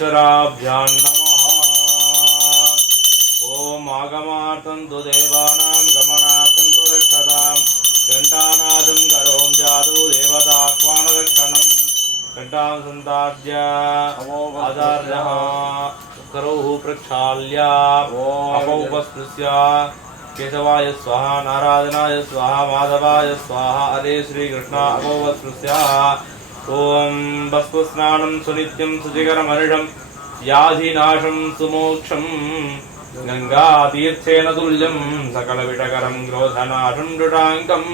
परमेश्वराभ्यां नमः। ओम आगमार्थं तु देवानां गमनार्थं तु रक्षतां घण्टानादं करों जादु देवताह्वानरक्षणं घण्टां संताड्य आचार्यः करोः प्रक्षाल्य अपौपस्पृश्य केशवाय स्वाहा नारायणाय स्वाहा माधवाय स्वाहा हरे श्रीकृष्ण अपौपस्पृश्य ओम भस्मस्नानं सुनित्यं सुचिकरमर्षं व्याधिनाशं सुमोक्षं गंगातीर्थेन तुल्यं सकलविषकरं क्रोधनाशं दुटाङ्कं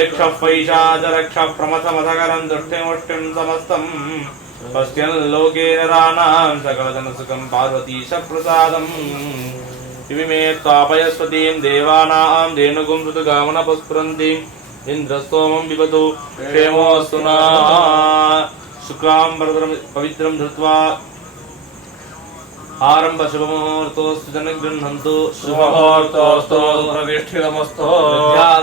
यक्षः पैशाचरक्षः प्रमथमथकरं दुष्टिमुष्टिं समस्तं पश्यन् लोके नराणां सकलजनसुखं पार्वतीशप्रसादम् इमे तापयस्पतिं देवानां धेनुगुं ऋतुगामनपस्फुरन्तीं इंद्रस्तोमं विबतो क्षेमोऽस्तु नः। शुक्लां वरदं पवित्रं धृत्वा आरम्भ शुभमुहूर्तोऽस्तु जनगृह्णन्तु शुभमुहूर्तोऽस्तु प्रतिष्ठितमस्तु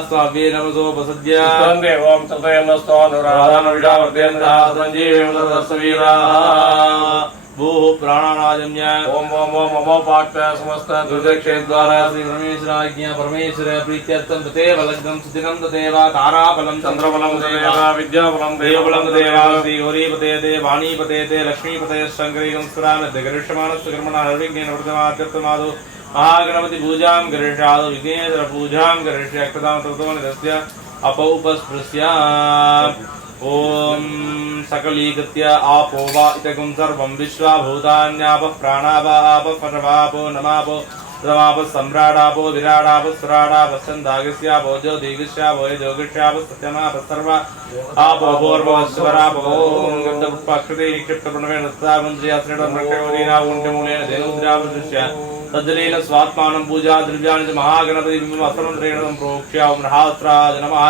स्वाभ्ये नमसोपसद्य देवं तदयनस्तो अनुराधानविडावर्तेन्द्रः सञ्जीवं तदस्वीराः भूः प्राणानाजन्य ओम ओम ओम अमोपाक्त समस्त दुर्दक्षेद्वारा श्री परमेश्वराज्ञा परमेश्वर प्रीत्यर्थं तदेव लग्नं सुदिनं तदेव ताराबलं चन्द्रबलं तदेव विद्याबलं देवबलं तदेव श्री गौरीपते ते वाणीपते ते लक्ष्मीपते शङ्करीकं स्मरामि गरिष्यमाणस्य कर्मणः निर्विघ्नेन वर्तमानात्यर्थमादौ महागणपति पूजां गरिष्यादौ विघ्नेश्वर पूजां गरिष्य कृतां तत्त्वनिधस्य अपौपस्पृश्य ओम सकलीकृत्य आपो वा इतगुं सर्वं विश्वाभूतान्यापः प्राणावापः पशवापो नमापो रमापः सम्राडापो विराडापः सुराडापः छन्दागस्यापो ज्योतिगस्यापो योगिष्यापः सत्यमापः सर्व आपो पूर्वस्वरापो गन्धपुष्पाकृते निक्षिप्तप्रणवेन दत्तामुञ्जयाश्रेणं रक्षकोदीनावुण्ठमूलेन धेनुद्रावदृश्य तज्जलेन स्वात्मानं पूजा द्रव्याणि च महागणपतिबिम्बम् असमन्त्रेण सम्प्रोक्ष्य ओं रहस्राय नमः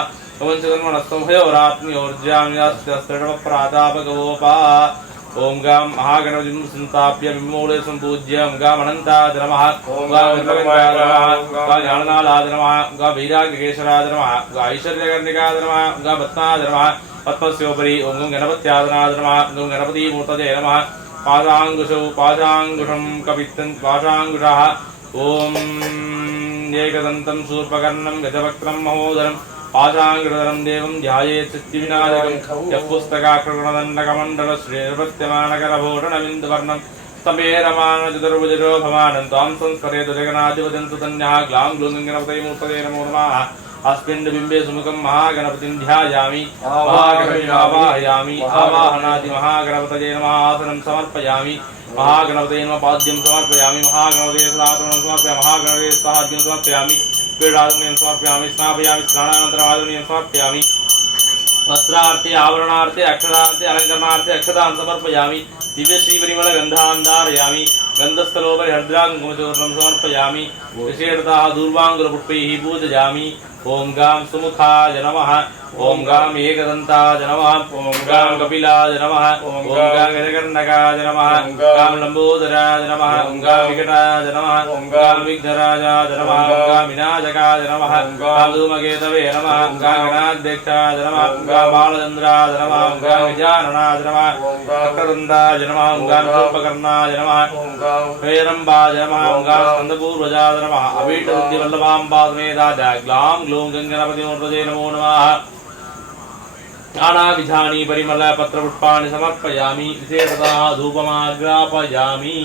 ओम गाम महागणपतिं संस्थाप्य विमूले संपूज्य ओम गाम अनंताय नमः ओम गाम विद्महे नमः ज्ञाननालाय नमः गाम वीराग्यकेशराय नमः गाम ऐश्वर्यकर्णिकाय नमः गाम पद्माय नमः पद्मस्योपरि ओम गणपत्यादनाय नमः ओम गणपतिमूर्तये नमः पाशाङ्कुशं कपित्तं पाशाङ्कुशः ओम एकदन्तं शूर्पकर्णं गजवक्त्रं महोदरं पाशाङ्कुशधरं देवं ध्यायेत् सिद्धिविनायकं यः पुस्तकाकृणदण्डकमण्डल श्रीर्भक्त्यमानकरभूषणबिन्दुवर्णं स्तम्भेरमानचतुर्भुजरोभमानं त्वां संस्मरेत जगन्नाथिपतिं सुतन्यः ग्लां ग्लूं गणपतये मूर्तये नमो नमः अस्मिन्बिम्बे सुमुखं महागणपतिं ध्यायामि महागणपतिं आवाहयामि आवाहनादि महागणपतये नमः आसनं समर्पयामि महागणपतये नमः पाद्यं समर्पयामि महागणपतये सदातनं समर्पयामि महागणपतये साहाय्यं समर्पयामि क्रीडादुनीयं समर्पयामि स्नापयामि स्नानानन्तरम् आदुनीयं समर्पयामि वस्त्रार्थे आवरणार्थे अक्षरार्थे अलङ्करणार्थे अक्षतां समर्पयामि दिव्यश्रीपरिमलगन्धान् धारयामि गन्धस्थलोपरि हर्द्राकुङ्कुमचूर्णं समर्पयामि विशेषतः दूर्वाङ्कुरपुष्पैः पूजयामि ओम गां सुमुखाय नमः ओम गां एकदन्ताय नमः ओम गां कपिलाय नमः ओम गां गजकर्णकाय नमः ओम गां लम्बोदराय नमः ओम गां विकटाय नमः ओम गां विघ्नराजाय नमः ओम गां विनायकाय नमः ओम गां धूमकेतवे नमः ओम गां गणाध्यक्षाय नमः ओम गां बालचन्द्राय नमः ओम गां गजाननाय नमः ओम गां वक्रतुण्डाय नमः ओम गां रूपकर्णाय नमः ओम गां हेरम्बाय नमः ओम गां स्कन्दपूर्वजाय नमः अवीटबुद्धिवल्लभाम्बासमेताय ग्लां ग्लूं गणपतिमूर्तये नमो नमः नानाविधानि परिमलपत्रपुष्पाणि समर्पयामि विशेषतः धूपमाग्रापयामि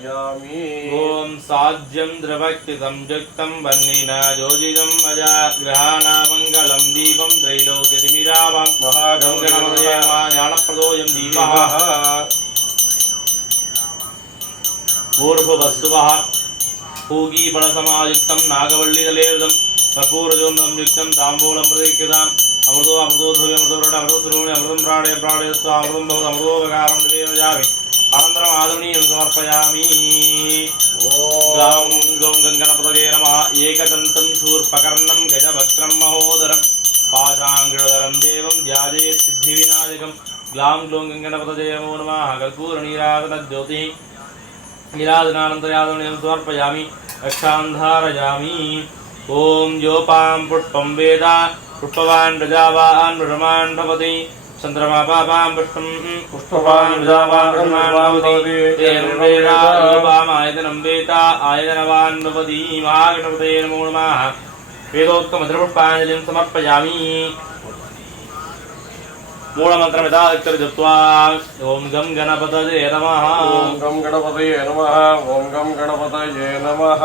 ओम साज्यं द्रवक्ति संयुक्तं वह्निना योजितं मया ग्रहाणा मङ्गलं दीपं त्रैलोक्यतिमिरावं महागणपतये नमः ज्ञानप्रदोऽयं दीपः पूर्ववस्तुवः पूगीफलसमायुक्तं नागवल्लीतलेवृतं कर्पूरजों युक्तं ताम्बूलं प्रतीक्षिताम् अमृतो अमृतोध्रुवमृतव्रत अमृतस्वरूपिणी अमृतं प्राणे प्राणयस्व अमृतं भवत् अमृतोपकारं निवेदयामि अनन्तरम् आदुनीयं समर्पयामि ग्लां ग्लौं गणपतये नमः एकदन्तं शूर्पकर्णं गजवक्त्रं महोदरं पाशाङ्कुशधरं देवं ध्यायेत् सिद्धिविनायकं ग्लां ग्लौं गणपतये नमो नमः कर्पूरनीराजनज्योतिः नीराजनानन्तरादुनीयं समर्पयामि रक्षां धारयामि ओम योपां पुष्पं वेद पुष्पवान् प्रजावान् वृषमान् भवति चन्द्रमा पापां पुष्पं पुष्पवान् प्रजावान् वृषमान् भवति तेन वेद योपामायतनं वेद आयतनवान् भवति महागणपतये नमो नमः वेदोक्तमन्त्रपुष्पाञ्जलिं समर्पयामि मूलमन्त्रमिदाच्चर्य जप्त्वा ओम गं गणपतये नमः ओम गं गणपतये नमः ओम गं गणपतये नमः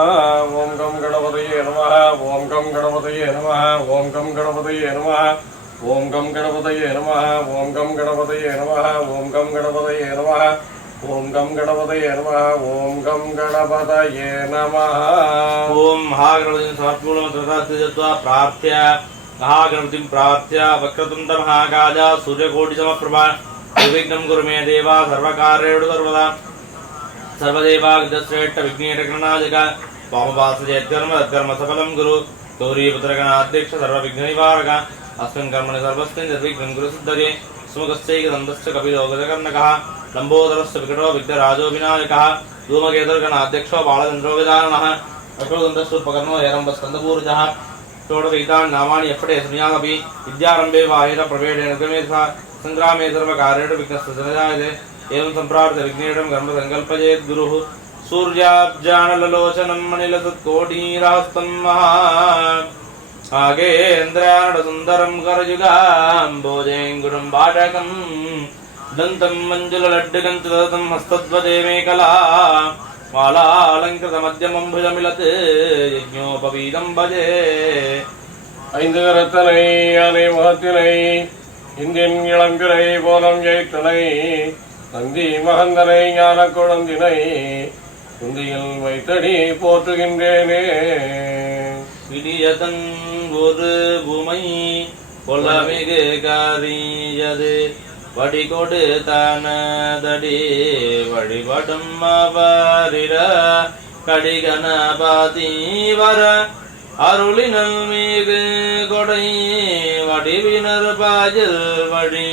ओम गं गणपतये नमः ओम गं गणपतये नमः ओम गं गणपतये नमः ओम गं गणपतये नमः ओम गं गणपतये नमः ओम गं गणपतये नमः ओम गं गणपतये नमः ओम गं गणपतये नमः ओम महागणपतिं समर्पूर्णमन्त्रदास्य जप्त्वा प्रार्थ्य महागणपतिं प्रार्थ्य वक्रतुण्ड महाकाय सूर्यकोटिसमप्रभा निर्विघ्नं कुरु मे देव सर्वकार्येषु सर्वदा सर्वदेवाग्रश्रेष्ठ विघ्नेशगणाधिक वामपासचेत्कर्म तत्कर्म सफलं कुरु गौरीपुत्रगणाध्यक्ष सर्वविघ्ननिवारक अस्मिन् कर्मणि सर्वस्मिन् निर्विघ्नं कुरु सिद्धये सुमुखश्चैकदन्तश्च कपिलो गजकर्णकः लम्बोदरश्च विकटो विघ्नराजो विनायकः धूमकेतुर्गणाध्यक्षो बालचन्द्रो विदारणः अष्टोदन्तश्चोपकर्णो हेरम्बस्कन्दपूर्जः षोडशैतानि नामानि यक्षटे संयामपि विद्यारम्भे वाहेन प्रवेशेन क्रमे संग्रामे सर्वकार्येषु विघ्नस्य जनजायते एवं सम्प्रार्थ्य विघ्नेशं कर्म संकल्पयेत् गुरुः सूर्याब्जानललोचनं मणिलसत्कोटिरहस्तं महा आगेन्द्राणसुन्दरं करयुगाम्बोजेङ्गुरं बाटकं दन्तं मञ्जुललड्डकं च ददतं हस्तद्वदे मेखला மாலாலங்கிருதமத்யமம் புஜமிலத் யஜ்ஞோபவீதம் பஜே ஐந்து கரத்தனை யானை முகத்தினை இந்தியன் இளம்பிறை போலம் ஜெயித்தனை நந்தி மகந்தனை ஞான குழந்தினை குந்தியில் வைத்தடி போற்றுகின்றேனே விடியதன் ஒரு பூமை கொல்லமிகு காரியது வடிகொடு தனதடி வழிபடும் அவரிட கடிகணபதி வர அருளினல் மிகு கொடை வடிவினர் பாஜல் வழி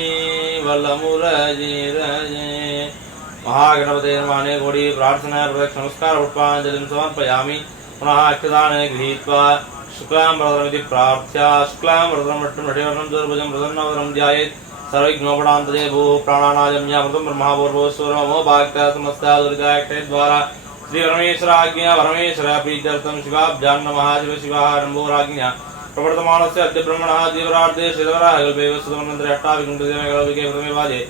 வல்லமுரஜிரஜே महागणपते नमः कोटि प्रार्थना प्रदक्ष नमस्कार पुष्पाञ्जलिं समर्पयामि पुनः अक्षदाने गृहीत्वा शुक्लां वरदमिति प्रार्थ्य शुक्लां वरदं विष्णुं नटिवर्णं चतुर्भुजं प्रसन्नवदनं ध्यायेत् सर्वविघ्नोपशान्तये भूः प्राणानायम्या मृतं ब्रह्मापूर्वोऽस्वरमो भाक्तः समस्तः दुर्गाक्षे द्वारा श्रीपरमेश्वराज्ञया परमेश्वर प्रीत्यर्थं शिवाभ्यां नमः शिव शिवः रम्भोराज्ञया प्रवर्तमानस्य अद्य ब्रह्मणः दीवरार्धे श्रीधरः कल्पे वस्तुमन्त्रे अष्टाविंशतिदेवे प्रथमे वाजे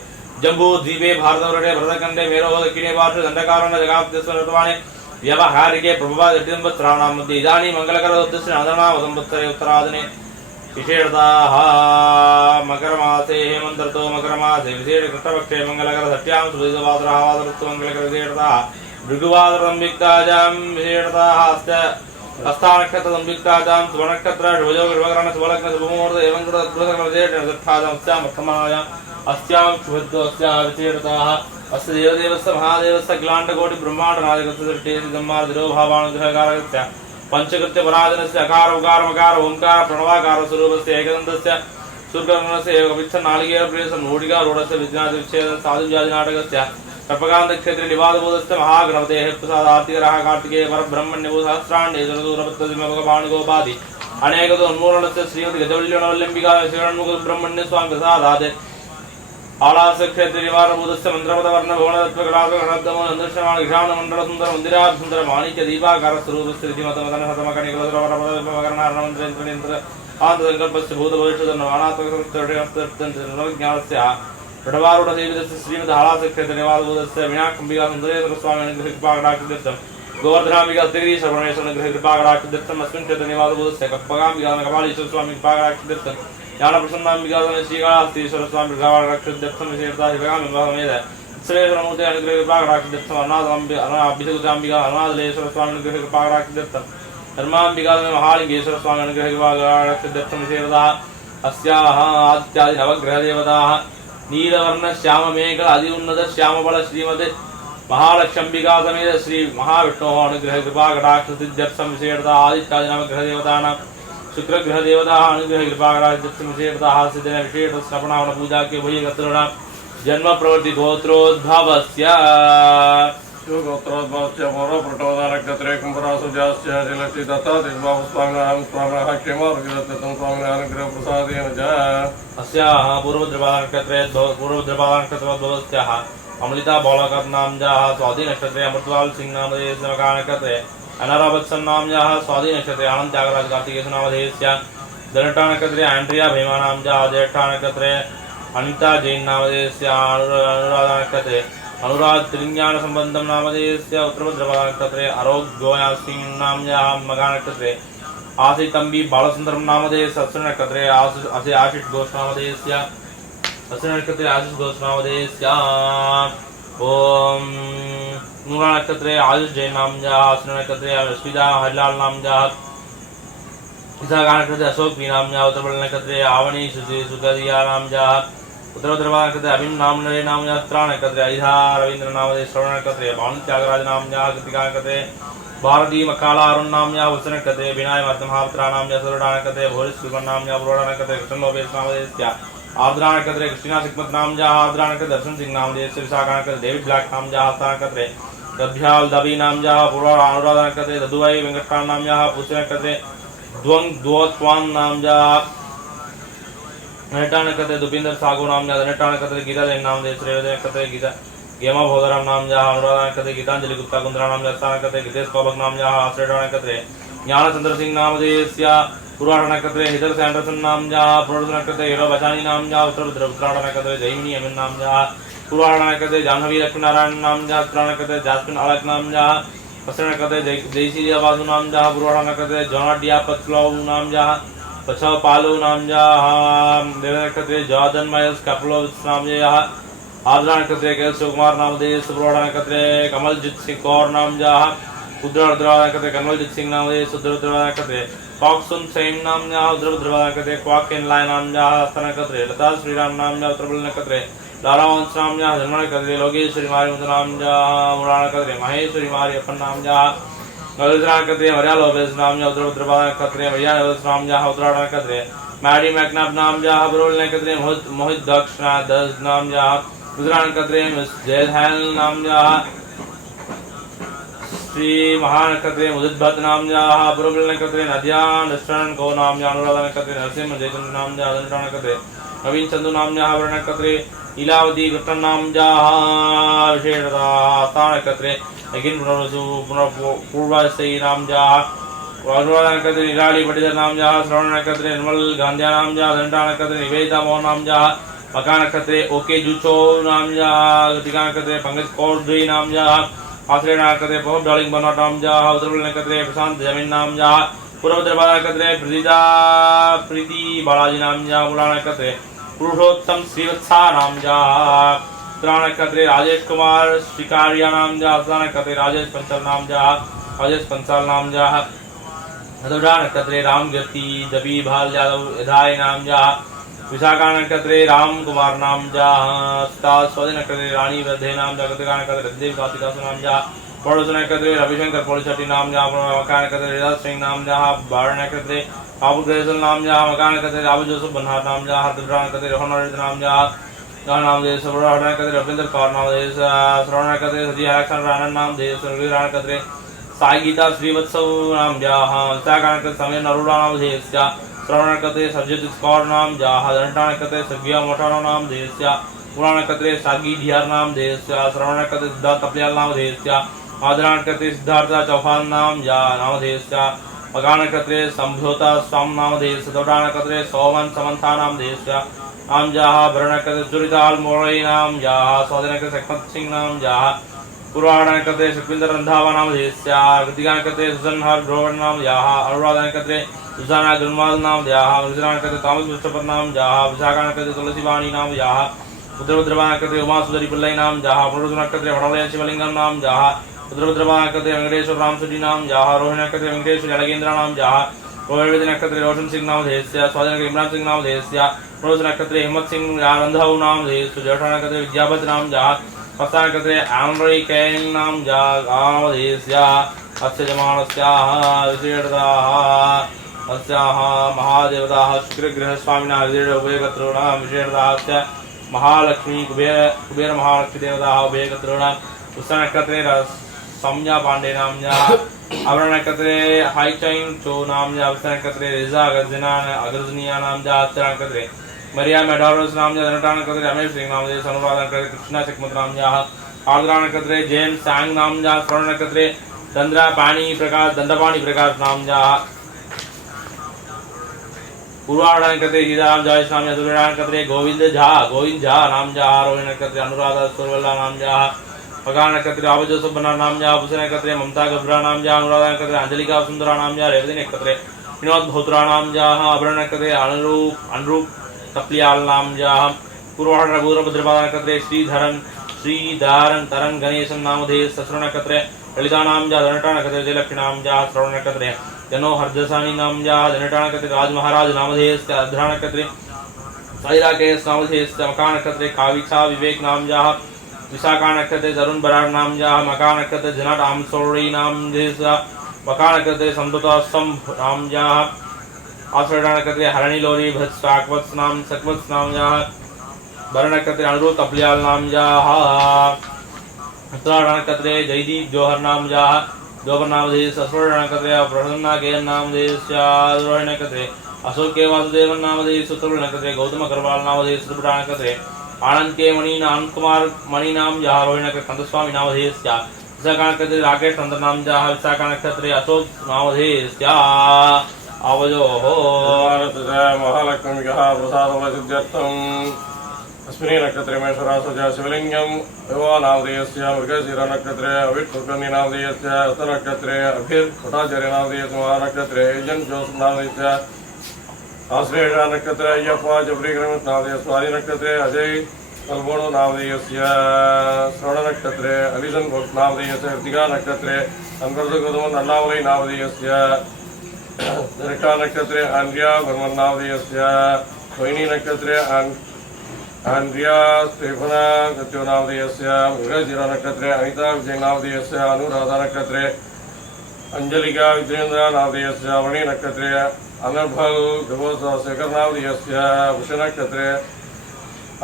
जम्बू द्वीपे भारतवर्षे भरतखण्डे मेरोः दक्षिणे पार्श्वे दण्डकारण्य जगाप्तिस्वर्तमाने व्यवहारिके प्रभवादित्यंवत्सराणां मध्ये इदानीं मङ्गलकरोत्तस्य नादनावसंवत्सरे उत्तरादिने विशेषताः मकरमासे हेमन्तर्तो मकरमासे विशेषकृष्णपक्षे मङ्गलकर षष्ट्यां सुदिवासरः वासरस्तु मङ्गलकर विशेषताः भृगुवासरसंयुक्तायां विशेषताः हस्तानक्षत्र संयुक्तायां शुभनक्षत्र शुभयोग शुभकरण शुभलग्न शुभमुहूर्त एवं कृतविशेषतायां अस्यां शुभत्वस्याः विशेषताः अस्य देवदेवस्य महादेवस्य अखिलाण्डकोटि ब्रह्माण्डनायकस्य दृष्टे सिद्धम्मादिरो भावानुग्रहकारकस्य पंचकृत्य पराधनस्य अकार उकार मकार ओंकार प्रणवाकार स्वरूपस्य एकदन्तस्य सूर्यकर्णस्य एकविच्छ नालिकेय प्रियस्य नोडिका रोडस्य विज्ञान विच्छेद साधु जाति नाटकस्य कल्पकान्त क्षेत्रे निवादबोधस्य महागणपतेः प्रसादार्तिकरः कार्तिकेय परब्रह्मण्यो सहस्राण्ये जलदूरपत्तदिमभगवानुगोपादि अनेकतो उन्मूलनस्य श्रीमति गजवल्ल्यवल्लम्बिका श्रीरण्मुख सुब्रह्मण्य स्वामी प्रसादात् आलास्य क्षेत्रे निवारणबोधस्य मन्त्रपदवर्ण भुवनतत्त्वकलाकरणदमनन्दर्शनमाणघ्राणमण्डल सुन्दर मन्दिराभ सुन्दर माणिक्य दीपाकार स्वरूपस्य रीतिमतमदनहतमकणिकलसरवरपदमकरणार्णमन्त्रेन्द्रेन्द्र आन्तसङ्कल्पस्य भूतभविष्यतन्वानात्मकसंस्तुष्टस्य ज्ञानस्य प्रभवारूढसेवितस्य श्रीमद्हालास्य क्षेत्रे निवारणबोधस्य मीनाक्षम्बिका सुन्दरेन्द्रस्वामिनगृहकृपाकटाक्षतीर्थं गोवर्धनाम्बिका श्रीगीश्वरमेश्वरगृहकृपाकटाक्षतीर्थम् अस्मिन् क्षेत्रे निवारणबोधस्य कप्पगाम्बिका कपालीश्वरस्वामी कृपाकटाक्षतीर्थं ज्ञानप्रसन्नाम्बिका श्रीकाళहस्तीश्वर स्वामी कृपाकटाक्षतीर्थं विशेषतः शिवगामिमेध श्रेयश्वरमूर्ति अनुग्रह कृपाकटाक्षतीर्थम् अनाभिषेकाम्बिका अनाथलेश्वर स्वामी अनुग्रह कृपाकटाक्षतीर्थं धर्माम्बिका महालिंगेश्वर स्वामी अनुग्रह कृपाकटाक्षतीर्थं विशेषतः अस्याः आदित्यादि नवग्रहदेवताः नीलवर्ण श्याममेघल अति उन्नत श्यामबल श्रीमते महालक्ष्म्बिका समेत श्री महाविष्णोः अनुग्रह कृपाकटाक्षसिद्ध्यर्थं विशेषतः आदित्यादि नवग्रहदेवतानां शुक्रग्रहदेवताः अनुग्रह कृपाकटाक्षसिद्ध्यर्थं विशेषतः सिद्धेन विशेषस्नपनावनपूजा के भूयकर्तॄणां जन्म प्रवृत्ति गोत्रोद्भवस्य शिवगोत्रोद्भवस्य पौरप्रटोदनक्षत्रे कुम्भरासुजास्य शिलक्षि दत्ता स्वामिनां स्वामिनः क्षेमार्गिदत्तं स्वामिनः अनुग्रहप्रसादेन च अस्याः पूर्वद्रपानक्षत्रोद्भवस्याः अमृता बालकर्नाम्याः स्वाधीनक्षत्रे अमृतपाल सिंह नामधेयस्य मकानक्षत्रे अनारावत्सन्नाम्याः स्वाधीनक्षत्रे आनन्द त्यागराज कार्तिकेय नामधेयस्य दलटानक्षत्रे आण्ड्रिया भीमानाम्याः ज्येष्ठानक्षत्रे अनिता जैन नामधेयस्य अनुराधानक्षत्रे अनुराध त्रिज्ञान संबंधम नामधेयस्य उत्तरभद्रपानक्षत्रे आरोग्योया सिंह नाम्याः मकानक्षत्रे आसितंबी बालसुंदरम नामधेयस्य अश्विनक्षत्रे आशिष घोष नामधेयस्य अश्विनक्षत्रे आशिष घोष नामधेयस्य ओम मूला नक्षत्रे आयुष जैन नाम्याः अश्विनक्षत्रे रश्मिता हरिलाल नाम्याः विशाखा नक्षत्रे अशोक पी नाम्याः उत्तरबल नक्षत्रे आवनी सुगदिया नाम्याः उत्तरभद्रपानक्षत्रे अभिम नामनरे नाम्याः उत्तरा नक्षत्रे अहिधा रवींद्र नामधेय श्रवण नक्षत्रे भानु त्यागराज नाम्याः कृतिका नक्षत्रे भारती मकाला अरुण नाम्याः वत्सन नक्षत्रे विनाय महापुत्रा नाम्याः सुरडा नक्षत्रे भोरिस कुलवन नाम्याः पुरोडा नक्षत्रे कृष्ण लोपेश नामधेयस्य आर्द्रा नक्षत्रे कृष्णा सिकमत नाम्याः आर्द्रा नक्षत्रे दर्शन सिंह नामधेयस्य विशाखा नक्षत्रे डेविड ब्लैक नाम्याः हस्ता नक्षत्रे गभ्याल दबी नाम्याः पुरोडा अनुराधा नक्षत्रे ददुवै वेंकटकांड नाम्याः पुष्य नक्षत्रे द्वंग द्वोत्वान नाम्याः नटा नक्षत्रे दुपिंदर सागो नाम्याः नटा नक्षत्रे गीता जैन नामधेय श्रेयदे नक्षत्रे गीता गेमा भोदराम नाम्याः अनुराधा नक्षत्रे गीतांजलि गुप्ता कुंद्रा नाम्याः हस्ता नक्षत्रे गितेश कौभक नाम्याः आश्रयडा नक्षत्रे ज्ञानचंद्र सिंह नामधेयस्य पुराण नक्षत्रे हिदर सैंडरसन नाम्याः पुरुष नक्षत्रे हीरो बचानी नाम्याः उत्तराड़ नक्षत्रे जैमिनी अमिन नाम्याः पुराण नक्षत्रे जाह्नवी लक्ष्मीनारायण नाम्याः उत्तरा नक्षत्रे जास्मिन अलक नाम्याः पश्चिम नक्षत्रे जयश्री वासु नाम्याः पुराण नक्षत्रे जोनाडिया पत्लौ नाम्याः पछव पालु नाम्याः नक्षत्रे जॉर्डन माइल्स कपलोविच नाम्याः आर्द्रा नक्षत्रे के शिवकुमार नामधेयस्य पुराण नक्षत्रे कमलजीत सिंह कौर नाम्याः उद्रभद्रा नक्षत्रे कमलजीत सिंह नामधेयस्य उद्रभद्रा नक्षत्रे कॉक्सुन सेम नाम्याः उद्रभद्रा नक्षत्रे क्वाकेन लाय नाम्याः हस्त नक्षत्रे लता श्रीराम नाम्याः उत्तरबल नक्षत्रे लारावंश नाम्याः जन्म नक्षत्रे लोकेश्वरी मारी मुद नाम्याः मूला नक्षत्रे महेश्वरी मारी अपन नाम्याः ललिता नक्षत्रे मरिया लोपेश नाम्याः उद्रभद्रा नक्षत्रे मरिया लोपेश नाम्याः उत्तराड़ नक्षत्रे मैडी मैकनाब नाम्याः बुरोल नक्षत्रे मोहित दक्षना दस नाम्याः रुद्रा नक्षत्रे मिस जयधैल नाम्याः श्री महानक्षत्रे मुदित भट्ट नाम्याः पुरबल नक्षत्रे नद्या निष्ठन को नाम्याः अनुराधा नक्षत्रे नरसिंह जयचंद्र नाम्याः अदंता नक्षत्रे नवीन चंदु नाम्याः वर्ण नक्षत्रे लीलावती कृष्ण नाम्याः विशेषतः हस्ता नक्षत्रे अगिन पूर्वस्य नाम्याः अनुराधा नक्षत्रे निराली पटिधर नाम्याः श्रवण नक्षत्रे निर्मल गांध्या नाम्याः अदंता नक्षत्रे निवेदिता मोहन नाम्याः मका नक्षत्रे ओके जुचो नाम्याः कृतिका नक्षत्रे पंकज कौरद्वी नाम्याः आश्रय नक्षत्रे पवन डालिंग बनवाट नाम्याः उत्तरबल नक्षत्रे प्रशांत जमीन नाम्याः पूर्वद्रपा नक्षत्रे प्रीति बालाजी नाम्याः मूला नक्षत्रे पुरुषोत्तम श्रीवत्सा नाम्याः उत्तरा नक्षत्रे राजेश कुमार शिकारिया नाम्याः हस्ता नक्षत्रे राजेश पंचाल नाम्याः हदुडा नक्षत्रे रामगति दबी भाल यादव यदाय नाम्याः विशाखा नक्षत्रे राम कुमार नाम्याः स्वाति नक्षत्रे रानी वृद्धे नाम्याः कृतिका नक्षत्रे रजदेव कार्तिकासु नाम्याः पौरुष नक्षत्रे रविशंकर पोलिशेट्टी नाम्याः मका नक्षत्रे रियाज सिंह नाम्याः बाण नक्षत्रे बाबू ग्रेसल नाम्याः मका नक्षत्रे राबू जोसेफ बन्हार नाम्याः हरदुर्गा नक्षत्रे रोहन नाम्याः गान नामधेयस्य पुरोडा नक्षत्रे रविंद्र कौर नामधेयस्य श्रवण नक्षत्रे सजी हरक्षण राणन नामधेयस्य रुद्रा नक्षत्रे साई गीता श्रीवत्सव नाम्याः विशाखा नक्षत्रे समीर नरूडा नामधेयस्य श्रवण नक्षत्रे सर्जित कौर नाम्याः दंटा नक्षत्रे सव्या मोटानो नामधेयस्य मूला नक्षत्रे सागी ढियार नामधेयस्य श्रवण नक्षत्रे सिद्धार्थ कपलियाल नामधेयस्य आद्रा नक्षत्रे सिद्धार्थ चौहान नामधेयस्य मका नक्षत्रे संभ्योता स्वाम नामधेयस्य दौडा नक्षत्रे सोमन समंथा नामधेयस्य नाम्याः भरण नक्षत्रे सुरिताल मोरई नाम्याः स्वाति नक्षत्रे सकमत सिंह नाम्याः पूर्वाड़ नक्षत्रे सुखविंदर रंधावा नामधेयस्य कृतिका नक्षत्रे सुजन हर ग्रोवर नाम्याः अनुराधा नक्षत्रे सुजाना गुलमाल नामधेयः रुद्रा नक्षत्रे तामस विष्णुपद नामधेयः विशाखा नक्षत्रे तुलसीवाणी नामधेयः उत्तरभद्रपा नक्षत्रे उमा सुंदरी पिल्लै नामधेयः पुरुष नक्षत्रे वडवलय शिवलिंगम नामधेयः उत्तरभद्रपा नक्षत्रे वेंकटेश्वर रामसुजी नामधेयः रोहिणी नक्षत्रे वेंकटेश्वर जलगेंद्र नामधेयः रोहिणी नक्षत्रे रोशन सिंह नामधेयस्य स्वाति नक्षत्रे इमरान सिंह नामधेयस्य पुरुष नक्षत्रे हिम्मत सिंह रंधव नामधेयस्य ज्येष्ठा नक्षत्रे विद्यापति नामधेयः हस्ता नक्षत्रे आमरी कैन नामधेयस्य अस्य जमानस्याः विशेषताः अस्याः महादेवताः शुक्रगृहस्वामिनः उभयकर्तॄणां विशेषताः महालक्ष्मी कुबेर महालक्ष्मी देवताः उभयकर्तॄणां पुष्पनक्षत्रे सौम्या पांडे नाम्या अवरणनक्षत्रे हाइचैन चो नाम्या पुष्पनक्षत्रे रिजा अग्रजनिया नाम्या अक्षरनक्षत्रे मरिया मेडोरस नाम्या धनटानक्षत्रे रमेश सिंह नाम्या अनुराधनक्षत्रे कृष्णा चिकमत नाम्या आर्द्रानक्षत्रे जेम्स सांग नाम्या स्वर्णनक्षत्रे दंडपाणि प्रकाश नाम्या पूर्वाणनक्षत्रे सीताराम जय नाम्या सुरेणानक्षत्रे गोविंद झा नाम्या आरोहणनक्षत्रे अनुराधा सुरवल्ला नाम्या मगा नक्षत्रे आबजो सुब्बना नाम्या भूषण नक्षत्रे ममता गब्रा नाम्या अनुराधा नक्षत्रे अंजलिका सुंदरा नाम्या रेवती नक्षत्रे विनोद भोत्रा नाम्या अभरण नक्षत्रे अनुरूप तप्लियाल नाम्या पूर्वाण रघुरभद्रपाद नक्षत्रे श्रीधरन तरंग गणेशन नामधेय ससुर नक्षत्रे ललिता नाम्या धनटा नक्षत्रे जयलक्ष्मी नाम्या श्रवण नक्षत्रे जनो हर्जसानी नाम्या धनटा नक्षत्रे राज महाराज नामधेय अध्रा नक्षत्रे साईराकेश नामधेय मका नक्षत्रे काविक्षा विवेक नाम्या विशाखा नक्षत्रे तरुण बराड़ नाम्या मका नक्षत्रे जनट आमसोड़ी नामधेय मका नक्षत्रे संतता स्तंभ नाम्या आश्रय नक्षत्रे हरणी लोरी भत्साकवत्स नाम सकवत्स नाम्या भरण नक्षत्रे अनुरूप तप्लियाल नाम्या उत्तरायण नक्षत्रे जयदीप जोहर नाम्या जोबर नामधेय सस्वर्ण नक्षत्रे प्रसन्ना के नामधेय रोहिणी नक्षत्रे अशोक के वासुदेवन नामधेय सुतुल नक्षत्रे गौतम अग्रवाल नामधेय सुब्रह नक्षत्रे आनंद के आनंद कुमार मणि नाम जहा रोहिणी नक्षत्र कंदस्वामी नामधेय विशाखा नक्षत्रे राकेश चंद्र नाम जहा विशाखा नक्षत्रे अशोक नामधेय आवजो हो महालक्ष्मी प्रसादम अस्मिन् नक्षत्रे मेषराशि शिवलिंगम युवा नामधेयस्य मृगशिरा नक्षत्रे अविट्टुकन्नी नामधेयस्य हस्तनक्षत्रे अभिर्भटाचार्य नामधेयस्य महानक्षत्रे एजन जोसेफ नामधेयस्य आश्लेष नक्षत्रे अय्यप्पा जबरीग्रम नामधेय स्वाति नक्षत्रे अजय कलबोणो नामधेयस्य श्रवण नक्षत्रे अलिसन भक्त नामधेयस्य ऋतिका नक्षत्रे अंगरदगोदम नल्लावलै नामधेयस्य दृष्टा नक्षत्रे आंद्रिया बर्मन नामधेयस्य रोहिणी नक्षत्रे आंद्रिया स्टेफना गत्यो नामधेयस्य मृगशिरा नक्षत्रे अनिता विजय नामधेयस्य अनुराधा नक्षत्रे अंजलिका विजयेंद्र नामधेयस्य वणि नक्षत्रे अनर्भल शेखर नामधेयस्य वृष नक्षत्रे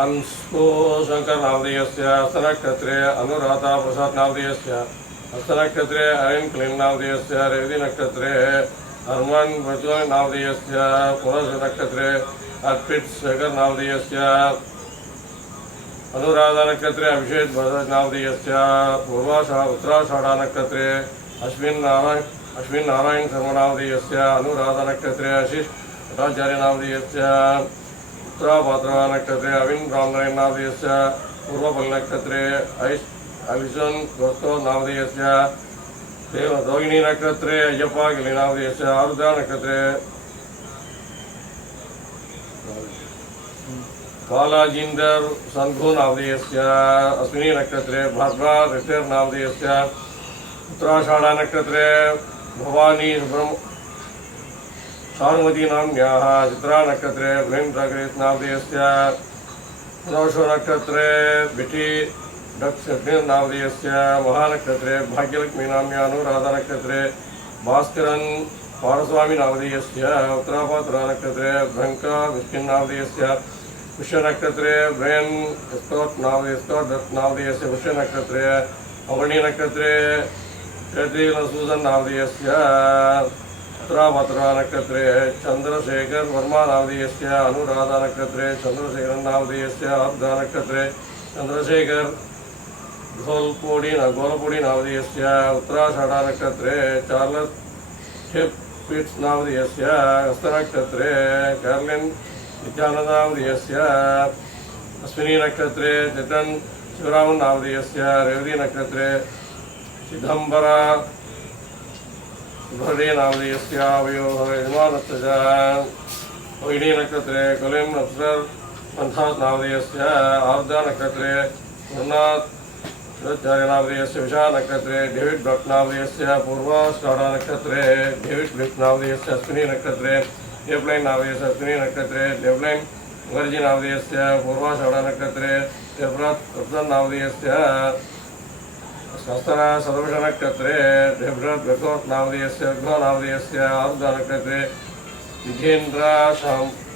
अंशो शंकर नामधेयस्य हस्त नक्षत्रे अनुराधा प्रसाद नामधेयस्य हस्त नक्षत्रे अयन क्लीन नामधेयस्य रेवती नक्षत्रे हरमन प्रज्वल नामधेयस्य पुनर्ष नक्षत्रे अर्पित शेखर नामधेयस्य अनुराधा नक्षत्रे अभिषेक भरत नामधेयस्य पूर्वाषाढ़ उत्तराषाढ़ा नक्षत्रे अश्विन नारायण शर्मा नामधेयस्य अनुराधा नक्षत्रे आशीष भट्टाचार्य नामधेयस्य उत्तराभाद्रा नक्षत्रे अविन रामनारायण नामधेयस्य पूर्वफल नक्षत्रे अलिसन दोस्तो नामधेयस्य रोहिणी नक्षत्रे अय्यप्पा गिली नामधेयस्य आरुद्रा नक्षत्रे बालाजींदर संघो नामधेयस्य अश्विनी नक्षत्रे भाद्रा ऋषिर नामधेयस्य उत्तराषाढ़ा नक्षत्रे भवानी सारुमती नाम्याः चित्रा नक्षत्रे ब्रह्मग्रेस नामधेयस्य पुनर्षो नक्षत्रे बिटी दक्षिण नामधेयस्य महानक्षत्रे भाग्यलक्ष्मी नाम्या अनुराधा नक्षत्रे भास्करन पारस्वामी नामधेयस्य उत्तराभाद्रा नक्षत्रे भ्रंका विष्णु नामधेयस्य पुष्य नक्षत्रे ब्रयन स्कॉट नामधेयस्य पुष्य नक्षत्रे अवनी नक्षत्रे सूजन नामधेयस्य उत्तराभाद्रा नक्षत्रे चंद्रशेखर वर्मा नामधेयस्य अनुराधा नक्षत्रे चंद्रशेखर नामधेयस्य अर्धा नक्षत्रे चंद्रशेखर गोलपोड़ी नामधेयस्य उत्तराषाढ़ा नक्षत्रे चार्लस पिट्स नामधेयस्य हस्तनक्षत्रे कैर्लिन नित्यानंद नामधेयस्य अश्विनी नक्षत्रे जतन शिवरामन नामधेयस्य रेवती नक्षत्रे चिदंबरा भरदे नामधेयस्य यजमानस्य रोहिणी नक्षत्रे कलिम अफसर पंथास नामधेयस्य आर्द्रा नक्षत्रे गुरुनाथ आचार्य नामधेयस्य विशाल नक्षत्रे डेविड भट्ट नामधेयस्य पूर्वाषाढ़ा नक्षत्रे डेविड भट्ट नामधेयस्य अश्विनी नक्षत्रे डेवलाइन नामधेयस्य अश्विनी नक्षत्रे डेवलाइन वर्जी नामधेयस्य पूर्वाषाढ़ा नक्षत्रे देवव्रत रत्न नामधेयस्य शास्त्रा सर्वश नक्षत्रे देवव्रत वेकोट नामधेयस्य विघ्न नामधेयस्य आरुद्रा नक्षत्रे विजेन्द्र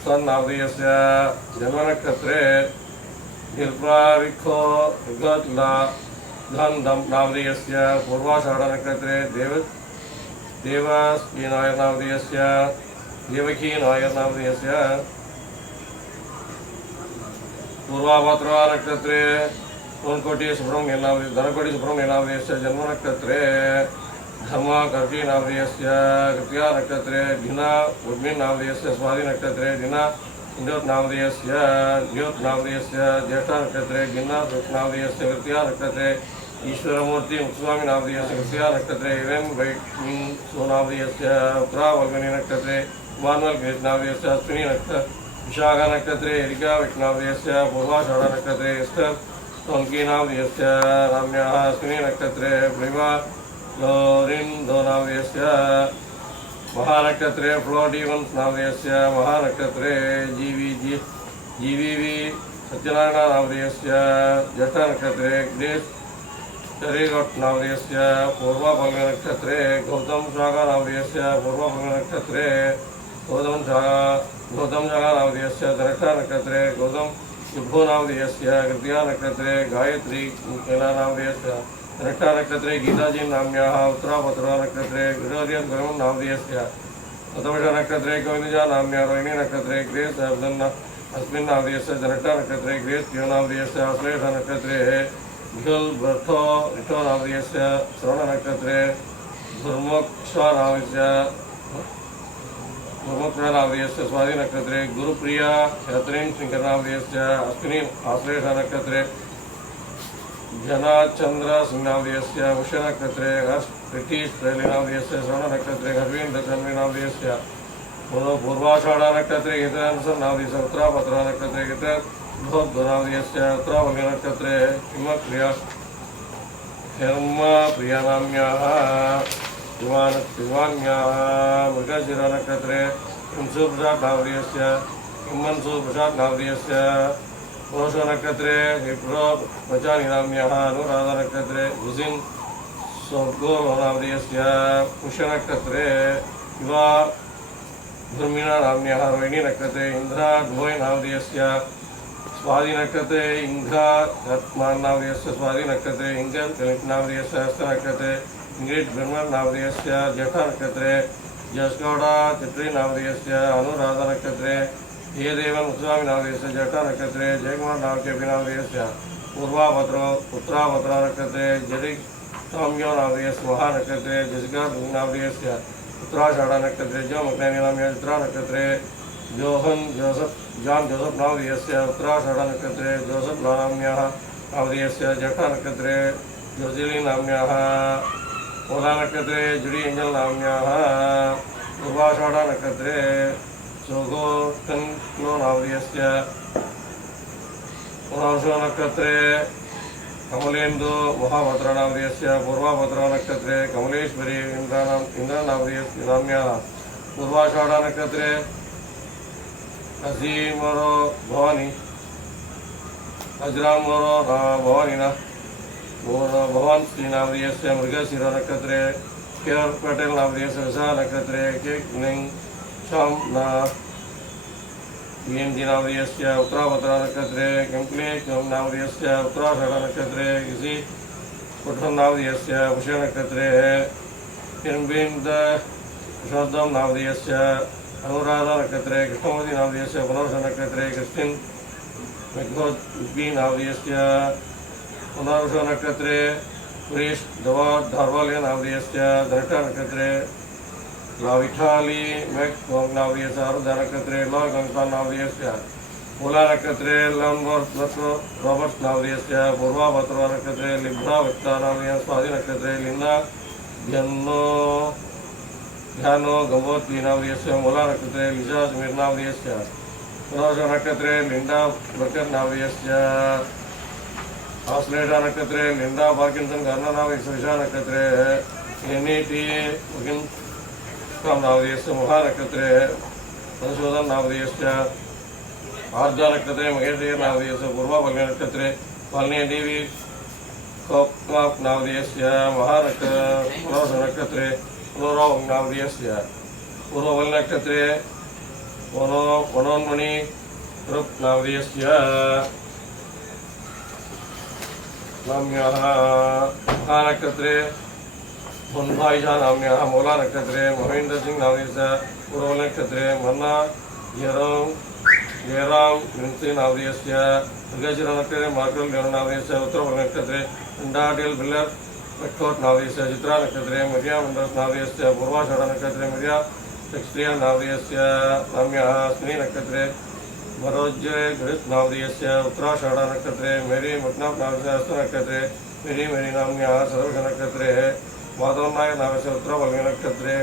सन नामधेयस्य जन्म नक्षत्रे गिरप्रारिखो गतला धन दम नामधेयस्य पूर्वाषाढनक्षत्रे देवस्वी नायर नामधेयस्य देवकी नायर नामधेयस्य पूर्वाभाद्रा नक्षत्रे धनकोटि सुब्रह्मण्य नामधेयस्य जन्म नक्षत्रे धर्माकर्षि नामधेयस्य कृत्या नक्षत्रे दिना उर्मिन् नामधेयस्य स्वाति नक्षत्रे दिना इंद्योत नामधेयस्य ज्योत नामधेयस्य ज्येष्ठ नक्षत्रे दिना नामधेयस्य कृत्या नक्षत्रे ईश्वरमूर्ति मुत्स्वामी नामधेयस्य कृत्या नक्षत्रे एवं वैष्णव सोनामधेयस्य उत्तरावल्गनी नक्षत्रे मानवल नामधेयस्य अश्विनी नक्षत्र विशाखा नक्षत्रे एरिका विष्णामधेयस्य पूर्वाषाढ़ नक्षत्रे स्तंकी नामधेयस्य राम्याः अश्विनी नक्षत्रे प्रिमा लोरिन्दो नामधेयस्य महानक्षत्रे फ्लोडिवंस नामधेयस्य महानक्षत्रे जीवीवी सत्यनारायण नामधेयस्य ज्येष्ठ नक्षत्रे ग्रेस शरीरघट नामधेयस्य पूर्वाफल्ग नक्षत्रे गौतम शाखा नामधेयस्य पूर्वाफल्ग नक्षत्रे गौतम शाखा नामधेयस्य धनिष्ठा नक्षत्रे गौतम शुभो नामधेयस्य कृत्या नक्षत्रे गायत्री नामधेयस्य धनिष्ठा नक्षत्रे गीताजी नाम्याः उत्तराभद्रा नक्षत्रे गृहर्यं गरुण नामधेयस्य गतवश नक्षत्रे गोविंदजा नाम्या रोहिणी नक्षत्रे ग्रेस अस्मिन् नामधेयस्य धनिष्ठा नक्षत्रे ग्रेस यो नामधेयस्य अश्लेष नक्षत्रे विहुल भर्थो ऋषो नामधेयस्य श्रवण नक्षत्रे धर्मक्षा नामधेयस्य स्वाति नक्षत्रे गुरुप्रिया क्षत्रिं शंकर नामधेयस्य अश्विनी आश्लेष नक्षत्रे जनाचंद्र सिंह नामधेयस्य उषा नक्षत्रे ब्रिटिश शैली नामधेयस्य श्रवण नक्षत्रे हरविंद जन्मी नामधेयस्य पूर्वाषाढ़ नक्षत्रे गीतांसन नामधेयस्य उत्तराभद्रा नक्षत्रे गीता नामधेयस्य उत्तरावल्गनी नक्षत्रे हिमप्रिया नाम्याः दिवान्याः मृगशिरा नक्षत्रे हिंसुप्रसाद नामधेयस्य हिमंसु प्रसाद नामधेयस्य पुरुष नक्षत्रे विप्रो वचानी नाम्याः अनुराधा नक्षत्रे गुजिन स्वर्गो नामधेयस्य पुष्य नक्षत्रे युवा धर्मिणा नाम्याः रोहिणी नक्षत्रे इंद्रा द्वय नामधेयस्य स्वाति नक्षत्रे इंघ्रा रत्मान नामधेयस्य स्वाति नक्षत्रे इंगल नामधेयस्य हस्त नक्षत्रे इंग्रिड ब्रह्मण नामधेयस्य ज्येष्ठ नक्षत्रे जसगौड़ा चित्री नामधेयस्य अनुराधा नक्षत्रे ये देवन उत्सवामी नामधेयस्य ज्येष्ठ नक्षत्रे जयकुमार नामकेपी नामधेयस्य पूर्वाभद्रो उत्तराभद्रा नक्षत्रे जरि सौम्यो नामधेयस्य महानक्षत्रे जसिका नामधेयस्य उत्तराषाढ़ नक्षत्रे जो मकनैनी Namya Chitra नक्षत्रे John Joseph नामधेयस्य उत्तराषाढ़ नक्षत्रे Joseph नाम्याः नामधेयस्य ज्येष्ठ नक्षत्रे जोजिली नाम्याः मूला नक्षत्रे जुडी एंजल नाम्याः पूर्वाषाढ़ नक्षत्रे सोगोटन्क्लो नामधेयस्य पुनर्वसो नक्षत्रे कमलेन्दु महाभद्रा नामधेयस्य पूर्वाभद्रा नक्षत्रे कमलेश्वरी इंद्र नामधेयस्य नाम्याः पूर्वाषाढ़ नक्षत्रे अजीमरो भवानी अजरामरो भवानीना भवान श्री नामधेयस्य मृगशिरा नक्षत्रे केआर पटेल नामधेयस्य विशाल नक्षत्रे केक्निंग शाम बीएनजी नामधेयस्य उत्तराभद्रा नक्षत्रे कंप्ले नामधेयस्य उत्तराषाढ़ नक्षत्रे इसी कुठन नामधेयस्य पुष्य नक्षत्रे किरबिंद शब्दम नामधेयस्य अनुराधा नक्षत्रे कृष्णमती नामधेयस्य पुनर्वस नक्षत्रे क्रिस्टिन मेघोद्वी नामधेयस्य पुनर्वस नक्षत्रे पुरेश धारवाल्य नामधेयस्य धनिष्ठा नक्षत्रे लाविठाली मेघ नामधेयस्य आरुद्धा नक्षत्रे लंका नामधेयस्य मूला नक्षत्रे रॉबर्ट नामधेयस्य पूर्वाभद्रा नक्षत्रे लिब्रा वित्ता नामधेयस्य स्वाति नक्षत्रे लिन्ना ध्यानो गंगोत्री नामधेयस्य मूला नक्षत्रे लिजा जमीर नामधेयस्य पुनर्वस नक्षत्रे लिंडा बर्कर नामधेयस्य आश्लेषा नक्षत्रे लिंडा पार्किंसन कर्ण नामधेयस्य विशा नक्षत्रे एनईटी नामधेयस्य महानक्षत्रे संशोधन नामधेयस्य आर्जा नक्षत्रे महेश्वर नामधेयस्य पूर्वाफल्ग नक्षत्रे पालनी देवी कोप नामधेयस्य महानक्षत्र नक्षत्रे पुनराव नामधेयस्य पूर्वफल नक्षत्रे वनोन्मणि रूप नामधेयस्य नाम्याः महानक्षत्रे मुन्भाईशा नाम्याः मूला नक्षत्रे महेंद्र सिंह नामदेस्य पूर्व नक्षत्रे मन्ना जयराम विंसी नामदेस्य मृगशिर नक्षत्रे मार्कल लेन नामदेस्य उत्तर नक्षत्रे इंडाटिल बिल्लर रक्षोट नामदेस्य चित्रा नक्षत्रे मरिया मंडस नामदेस्य पूर्वाषाढ़ नक्षत्रे मरिया एक्स्ट्रिया नामदेस्य नाम्याः अश्विनी नक्षत्रे मरोज्य गृहस्थ नामदेस्य उत्तराषाढ़ नक्षत्रे मेरी मटनाथ नामदेस्य हस्त नक्षत्रे मेरी नाम्याः सर्वश नक्षत्रे माधव नायक नामस्य उत्तरवल्ली नक्षत्रे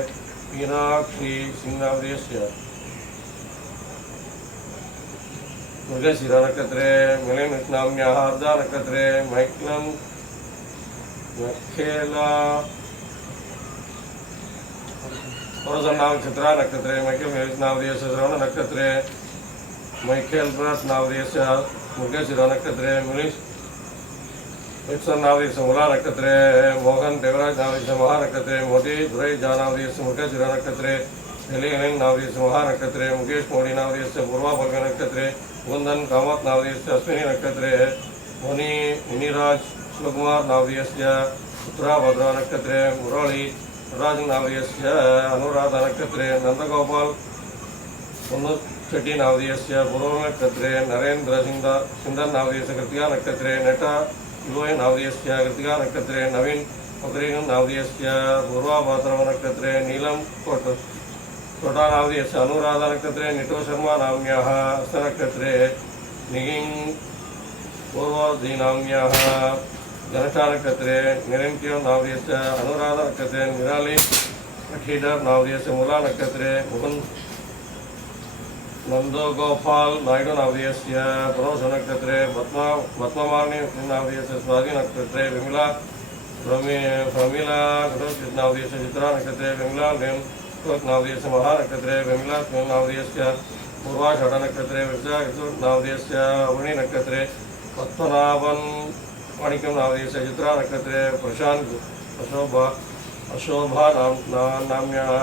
मीनाक्षी सिंह नामदेस्य मृगशिरा नक्षत्रे मिलिन नाम्याः अर्धा नक्षत्रे मैक्लम नखेला नाम चित्रा नक्षत्रे मैकेल नामदेस्य श्रवण नक्षत्रे मैकेल ब्रस नामदेस्य मृगशिरा नक्षत्रे मिलिश नामदेस्य मूला नक्षत्रे मोहन देवराज नामदेस्य महानक्षत्रे मोदी दुरई जा नामदेस्य मृगशिरा नक्षत्रे हेलिन नामदेस्य महानक्षत्रे मुकेश मोडी नामदेस्य पूर्वा बल्ग नक्षत्रे गुंदन कामत नामदेस्य अश्विनी नक्षत्रे मुनिराज शिवकुमार नामदेस्य उत्तराभद्रा नक्षत्रे मुरली राज नामदेस्य अनुराधा नक्षत्रे नंदगोपाल शेट्टी नामदेस्य पूर्व नक्षत्रे नरेंद्र सिंधर नामदेस्य कृतिका नक्षत्रे नटा युवय नामदेस्य कृतिका नक्षत्रे नवीन पत्रिकन नामदेस्य पूर्वाभाद्रव नक्षत्रे नीलम कोटा नामदेस्य अनुराधा नक्षत्रे निटो शर्मा नाम्याः हस्त नक्षत्रे निगिंग पूर्वाधी नाम्याः जनता नक्षत्रे निरंक्यो नामदेस्य अनुराधा नक्षत्रे निराली अखीडर नामदेस्य मूला नक्षत्रे मुकुंद नंदो गोपाल नायडू नामदेस्य पुरोष नक्षत्रे पद्ममानी नामदेस्य स्वाति नक्षत्रे विमला नामदेस्य चित्रा नक्षत्रे विमला नामदेस्य महानक्षत्रे विमला नामदेस्य पूर्वाषाढ़ नक्षत्रे वृषा नामदेस्य अवनी नक्षत्रे पद्मनाभन माणिक्यम नामदेस्य चित्रा नक्षत्रे प्रशांत अशोभा नाम्याः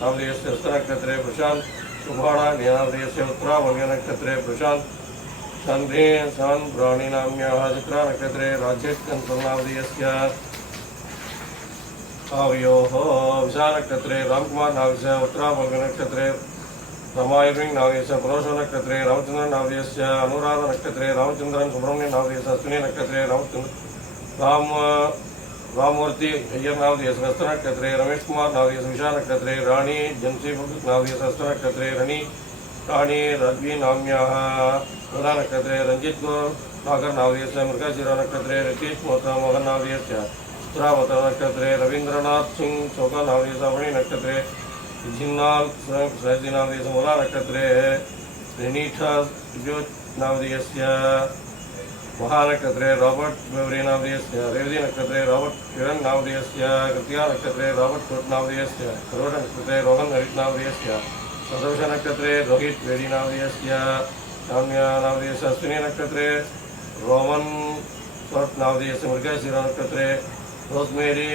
नामदेस्य हस्त नक्षत्रे प्रशांत शुभाणा नामदेस्य उत्तरावल्य नक्षत्रे प्रशांत शन प्राणी नाम्याः चित्रा नक्षत्रे राजेश कंसल नामदेस्य आवयोः विशा नक्षत्रे रामकुमार नामदेस्य उत्तरावल्य नक्षत्रे रमायुर्विंग नामदेस्य पुरोष नक्षत्रे रामचंद्र नामदेस्य अनुराधा नक्षत्रे रामचंद्रन सुब्रह्मण्य नामदेस्य अश्विनी नक्षत्रे राममूर्ति अय्यर नामदेस्य हस्त नक्षत्रे रमेश कुमार नामदेस्य विशा नक्षत्रे रानी जंसी भगत नामदेस्य हस्त नक्षत्रे रानी रघ्वी नाम्याः मूला नक्षत्रे रंजित नागर नामदेस्य मृगशिरा नक्षत्रे रितीश मोहन नामदेस्य उत्तरावतर नक्षत्रे रवींद्रनाथ सिंह चौका नामदेस्य अवनी नक्षत्रे जिन्नाल सहजी नामदेस्य मूला नक्षत्रे रेनीठा नामदेस्य महानक्षत्रे रॉबर्ट बेवरी नामदेस्य रेवती नक्षत्रे रॉबर्ट किरण नामदेस्य कृतिका नक्षत्रे रॉबर्ट कोट नामदेस्य करोड नक्षत्रे रोहन हरित नामदेस्य सदोष नक्षत्रे रोहित वेदी नामदेस्य नामदेस्य अश्विनी नक्षत्रे रोमन स्वट नामदेस्य मृगशिरा नक्षत्रे रोजमेरी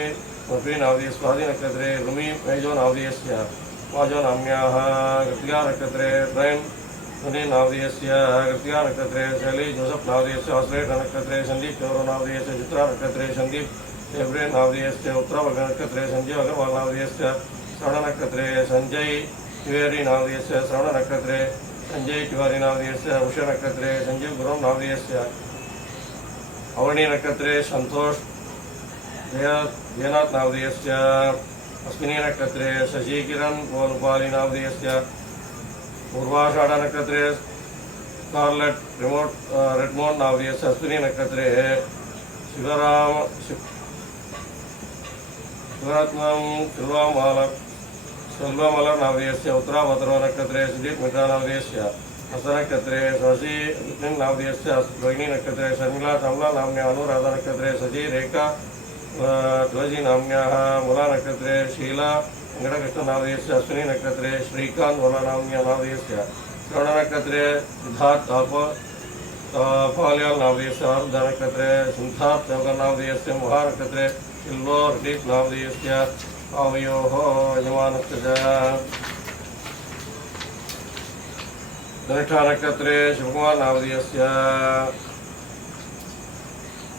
मफी नामदेस्य स्वाति नक्षत्रे रुमी मेजो नामदेस्य वाजो नाम्याः कृतिका नक्षत्रे रैन मुनि नामदेस्य कृतिका नक्षत्रे शैली जोसफ नामदेस्य आश्रय नक्षत्रे संदीप चौरो नामदेस्य चित्रा नक्षत्रे संदीप एब्रे नामदेस्य उत्तरावल्ग नक्षत्रे संजय अग्रवाल नामदेस्य श्रवण नक्षत्रे संजय तिवारी नामदेस्य श्रवण नक्षत्रे संजय तिवारी नामदेस्य उष नक्षत्रे संजीव गुरु नामदेस्य अवनी नक्षत्रे संतोष जयनाथ नामदेस्य अश्विनी नक्षत्रे शशि किरण गोलपाली नामदेस्य पूर्वाषाढ़ नक्षत्रे स्कारलेट रेडमोंड नामदेस्य अश्विनी नक्षत्रे शिवरत्नम सिल्वामलर नामदेस्य उत्तराभद्र नक्षत्रे सुदीप मित्रा नामदेस्य हस्त नक्षत्रे शशि नामदेस्य रोहिणी नक्षत्रे शर्मिला कमला नाम्या अनुराधा नक्षत्रे सजी रेखा ध्वजी नाम्याः मूला नक्षत्रे शीला वेंकटकृष्ण नामदेस्य अश्विनी नक्षत्रे श्रीकांत मूला नाम्या नामदेस्य श्रवण नक्षत्रे सिद्धार्थ पाल्याल नामदेस्य अर्ध नक्षत्रे सिद्धार्थ चौका नामदेस्य महानक्षत्रे शिल्लो ऋतिक नामदेस्य आवयोः यजमानस्य धनिष्ठा नक्षत्रे शिवकुमार नामदेस्य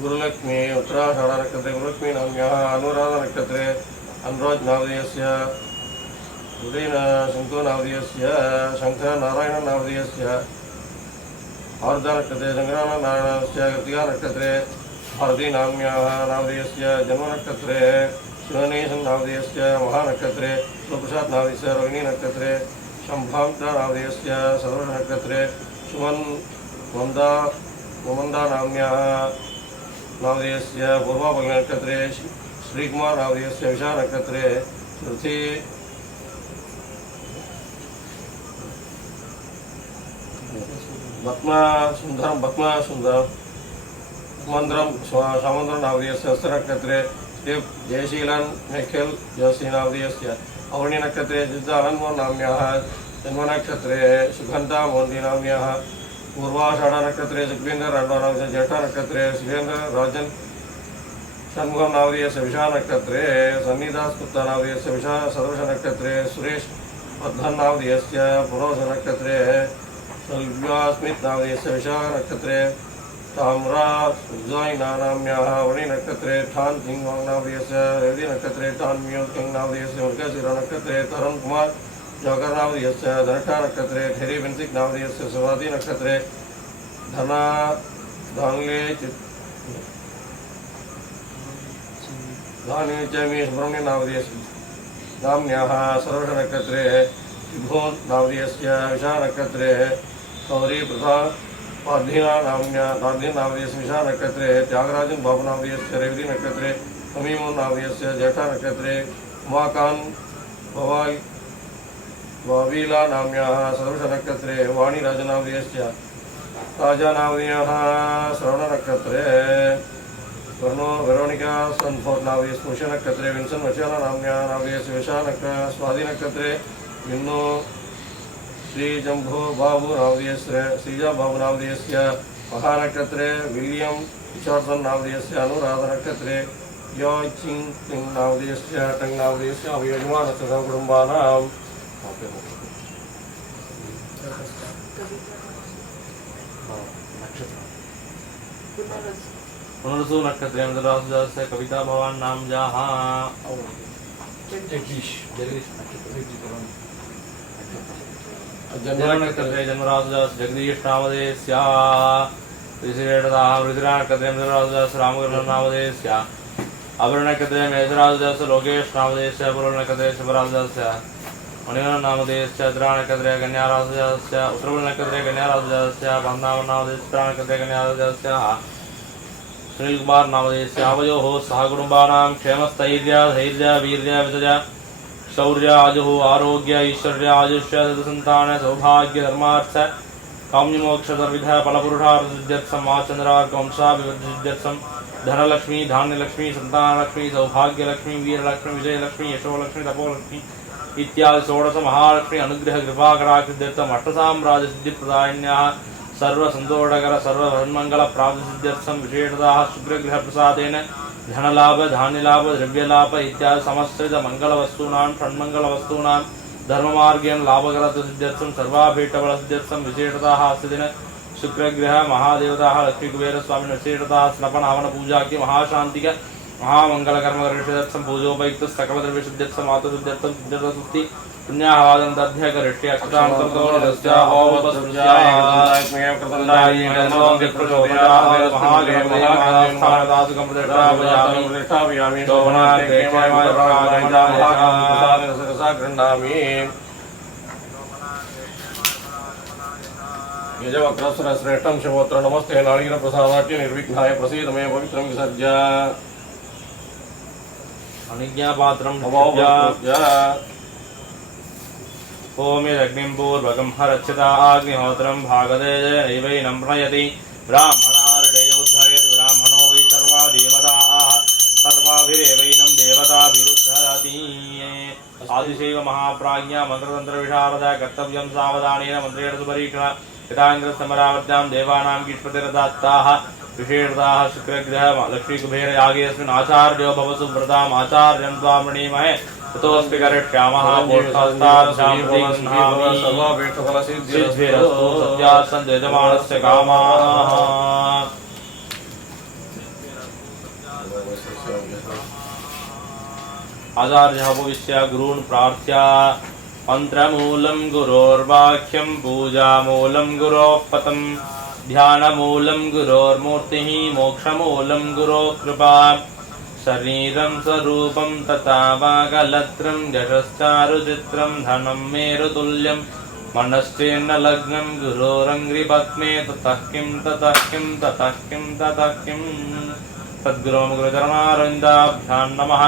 गुरुलक्ष्मी उत्तराषाढ नक्षत्रे गुरुलक्ष्मी नाम्याः अनुराध नक्षत्रे अनुराज नामधेयस्य उदयन शंको नामधेयस्य शंकर नारायण नामधेयस्य आर्द्र नक्षत्रे शंकरानंद नारायणस्य कृतिका नक्षत्रे भारती नाम्याः नामधेयस्य जन्म नक्षत्रे शिवनेशन नामधेयस्य महानक्षत्रे शिवप्रसाद नामधेयस्य रोहिणी नक्षत्रे शंभांत नामधेयस्य सर्व नक्षत्रे सुमन मोमंदा नाम्याः नामधेयस्य पूर्वाभग नक्षत्रे श्रीकुमार नामधेयस्य विशा नक्षत्रे श्रुति भत्मा सुंदरम मंद्रम सामंद्र नामधेयस्य हस्त नक्षत्रे जयशीलन मेखल जोशी नामधेयस्य अवनी नक्षत्रे जिद्दा अनन्मोहन नाम्याः जन्म नक्षत्रे सुगंधा मोहंती नाम्याः पूर्वाषाढ़ नक्षत्रे सुखवेंद्र राणा जेठ नक्षत्रे सुरेंद्र राजन षण्मुखम नामधेयस्य विशा नक्षत्रे सन्निदास गुप्ता नामधेयस्य विशा सदर्श नक्षत्रे सुरेश वर्धन नामधेयस्य पुरोष नक्षत्रे स्मित नामधेयस्य विशा नक्षत्रे ताम्रा सुजैना नाम्याः वणि नक्षत्रे ठान सिंह नामधेयस्य रेवती नक्षत्रे ठान म्यों किंग नामधेयस्य मृगशिरा नक्षत्रे तरुण कुमार जोकर नामधेयस्य धनठा नक्षत्रे ठेरी बेंसिक नामधेयस्य स्वाति नक्षत्रे धना धानले धानी चमी सुब्रह्मण्य नाम्याः सर्वश नक्षत्रे विभो नामधेयस्य विशा नक्षत्रे गौरी प्रधान पाधीना नामधेयस्य विशा नक्षत्रे त्यागराजन बाबू नामधेयस्य रेवती नक्षत्रे अमीमो नामधेयस्य जेठा नक्षत्रे उमाकांत वावीला नाम्याः सर्वश नक्षत्रे वाणीराज नामधेयस्य राजा नामधेयः श्रवण नक्षत्रे वर्णो वेरोनिका सन्फोर्ट नामधेयस्य पुष्य नक्षत्रे विंसन वचना नाम्याः नामधेयस्य विशा स्वाति नक्षत्रे विन्नो श्री जंभो बाबू नामधेयस्य श्रीजा बाबू नामधेयस्य महानक्षत्रे विलियम रिचर्डसन नामधेयस्य अनुराध नक्षत्रे योचिंग किंग नामधेयस्य टंग नामधेयस्य अभियजमानस्य कुटुंबानां पुनर्सु नक्षत्रे मृगराजस्य कविता भवान नाम जहाँ जन्मनक्षत्रे जन्मराजस्य जगदीश नामधेयस्य ऋषिरा नक्षत्रे मृगराजस्य रामकृष्ण नामधेयस्य अभरणनक्षत्रे मेषराजस्य लोकेश नामधेयस्य पूर्वनक्षत्रे शिवराजस्य मणिवन नामधेयस्य उत्तरानक्षत्रे कन्याराजस्य उत्तरनक्षत्रे कन्याराजस्य पद्मनाभनामधेयस्य उत्तरानक्षत्रे कन्याराजस्य सुनील कुमार नामधेयस्य आवयोः सह कुटुंबानां क्षेमस्थैर्य धैर्य वीर्य विजय शौर्य आजुः आरोग्य ऐश्वर्य आयुष्य सन्तसन्तान सौभाग्य धर्मार्थ काम्यमोक्ष सर्वविध फलपुरुषार्थ सिद्ध्यर्थं वंशाभिवृद्धिसिद्ध्यर्थं धनलक्ष्मी धान्यलक्ष्मी संतानलक्ष्मी सौभाग्यलक्ष्मी वीरलक्ष्मी विजयलक्ष्मी यशोलक्ष्मी तपोलक्ष्मी इत्यादि षोडश महालक्ष्मी अनुग्रह कृपाकटाक्षसिद्ध्यर्थं अष्टसाम्राज्यसिद्धिप्रदायिन्याः सर्वसन्तोषकर सर्वमङ्गलप्राप्तिसिद्ध्यर्थं विशेषतः शुक्रग्रहप्रसादेन धनलाभ धान्यलाभ द्रव्यलाभ इत्यादि समस्त मंगलवस्तूनां षण्मंगलवस्तूनां धर्ममार्गेण लाभकरत्वसिद्ध्यर्थं सर्वाभीष्टफलसिद्ध्यर्थं विशेषतः अस्य दिन शुक्रग्रह महादेवताः लक्ष्मीकुबेरस्वामिनः विशेषतः स्नपन हवन पूजा की महाशांतिक महामंगलकर्मकरिष्यर्थं पूजोपयुक्त सकलद्रव्यसिद्ध्यर्थं मातुसिद्ध्यर्थं सिद्ध्यर्थं पुण्याहवादं तद्ध्यकरिष्य अक्षतान्तर्गोणस्य ओमपस्पृश्याय कृतन्दायि नमों विप्रचोदयात् महादेवमहास्थानदासुकं प्रतिष्ठापयामि शोभनार्थे गृह्णामि यजवक्रस्रश्रेष्ठं शिवोत्र नमस्ते नारीरप्रसादाख्य निर्विघ्नाय प्रसीद मे पवित्रं विसर्ज्य अनिज्ञापात्रं ओम यज्ञं पूर्वकं हरच्छता अग्निहोत्रं भागदेयैवैनं प्रणयति ब्राह्मणार्डेयोद्धरेत् ब्राह्मणो वै सर्वा देवताः सर्वाभिरेवैनं देवताभिरुद्धरति आदिशैव महाप्राज्ञा मंत्रतन्त्रविशारदा कर्तव्यं सावधानेन मन्त्रेण सुपरीक्षण यथाङ्ग्रसमरावर्त्यां देवानां कीट्पतिरदात्ताः विशेषताः शुक्रग्रह लक्ष्मीकुबेरयागेऽस्मिन् आचार्यो भवसु व्रताम् आचार्यं त्वां वृणीमहे ततोऽस्ति करिष्यामः सिद्धिरस्तु सत्यात् सञ्जयमानस्य कामाः आचार्यः उपविश्य गुरून् प्रार्थ्य मंत्रमूलं गुरोर्वाक्यं पूजामूलं गुरोः पदं ध्यानमूलं गुरोर्मूर्तिः मोक्षमूलं गुरोः कृपा शरीरं स्वरूपं तथा वागलत्रं यशश्चारुचित्रं धनं मेरुतुल्यं मनश्चेन्न लग्नं गुरोरङ्घ्रिपद्मे ततः किं ततः किं ततः किं ततः किं सद्गुरों गुरुचरणारविन्दाभ्यां नमः।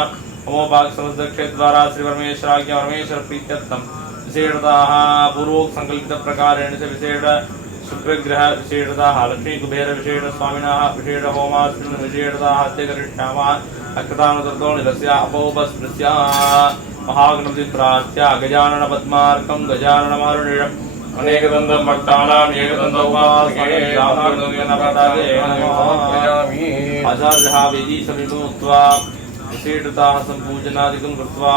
होमोपाकसमस्तक्षेत्रद्वारा श्री परमेश्वराज्ञ परमेश्वर प्रीत्यर्थं विशेषतः पूर्वोक्त संकल्पित प्रकारेण से विशेष शुक्रग्रह विशेषतः लक्ष्मी कुबेर विशेष स्वामिनः विशेष होमास्मिन् विशेषतः अद्य करिष्यामः। अकृतानुततो निरस्य अपोपस्पृश्य महागणपति प्रार्थ्य गजानन पद्मार्कं गजाननमारुणिरम् अनेकदन्तं भक्तानां एकदन्तोपासके आचार्यः वेदी समीपम् उक्त्वा विशेषतः सम्पूजनादिकं कृत्वा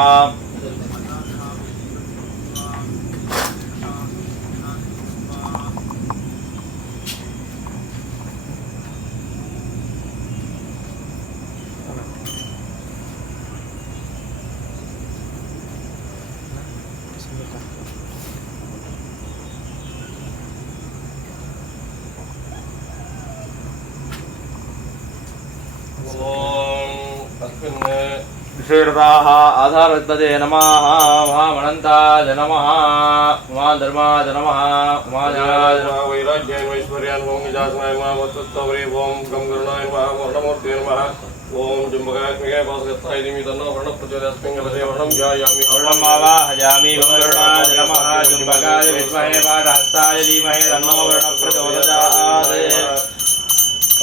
विशेषतः आधारतदे नमः महामनन्ताय नमः उमाधर्माय नमः उमाजनाय नमः वैराग्याय ऐश्वर्याय नमः निजासनाय नमः वत्तत्वरे ओम गं गरुणाय नमः वर्णमूर्तये नमः ओम जम्बकात्मिकाय पासगताय दिमि तन्नो वर्णप्रचोदयास्मिन् वर्णं ध्यायामि वर्णमावाहयामि वरुणाय नमः जम्बकाय विद्महे पाठहस्ताय धीमहि तन्नो वर्णप्रचोदयात्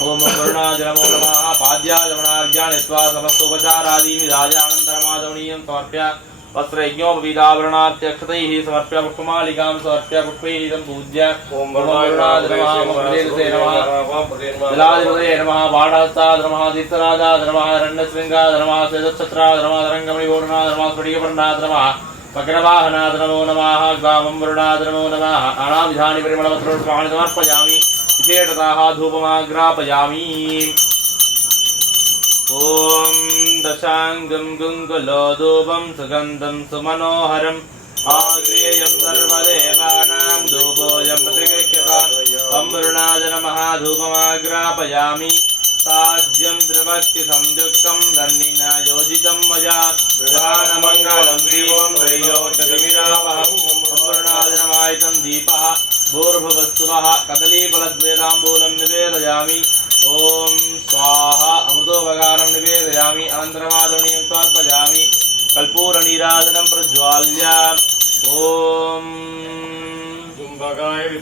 ओम वरुणाय नमो नमः पाद्याय नमनार्घ्यानित्वा समस्तोपचारादीनि राजानन्तरमादवनीयं समर्प्य वस्त्रयज्ञोपवीताभरणार्थ्यक्षतैः समर्प्य पुष्पमालिकां समर्प्य पुष्पैः सम्पूज्य ओम वरुणाय नमः प्रदेशे नमः जलाधिपतये नमः बाणहस्ताय नमः तीर्थराजाय नमः रण्यशृङ्गाय नमः श्वेतच्छत्राय नमः तरङ्गमणिपूर्णाय नमः स्फटिकवर्णाय नमः मकरवाहनाय नमो नमः ग्वामं वरुणाय नमो नमः नानाविधानि परिमलपत्रपुष्पाणि समर्पयामि विशेषतः धूपमाग्रापयामि। ओम दशांगं गुंगुलोधूपं सुगंधं सुमनोहरम् आग्रेयं सर्वदेवानां धूपोऽयं प्रतिगृह्यताम् वरुणाय नमः धूपमाग्रापयामि साज्यं त्रिभक्तिसंयुक्तं धन्निना योजितं मया प्रधानमङ्गलं दीपं त्रयोदशमिरावहं वरुणाय नमः इदं दीपः भूर्भुवस्सुवः कदलीफलद्वैताम्बूलं निवेदयामि ओम स्वाहा अमृतोपकारं निवेदयामि अनन्तरमादरणीयं समर्पयामि कर्पूरनीराजनं प्रज्वाल्य ओम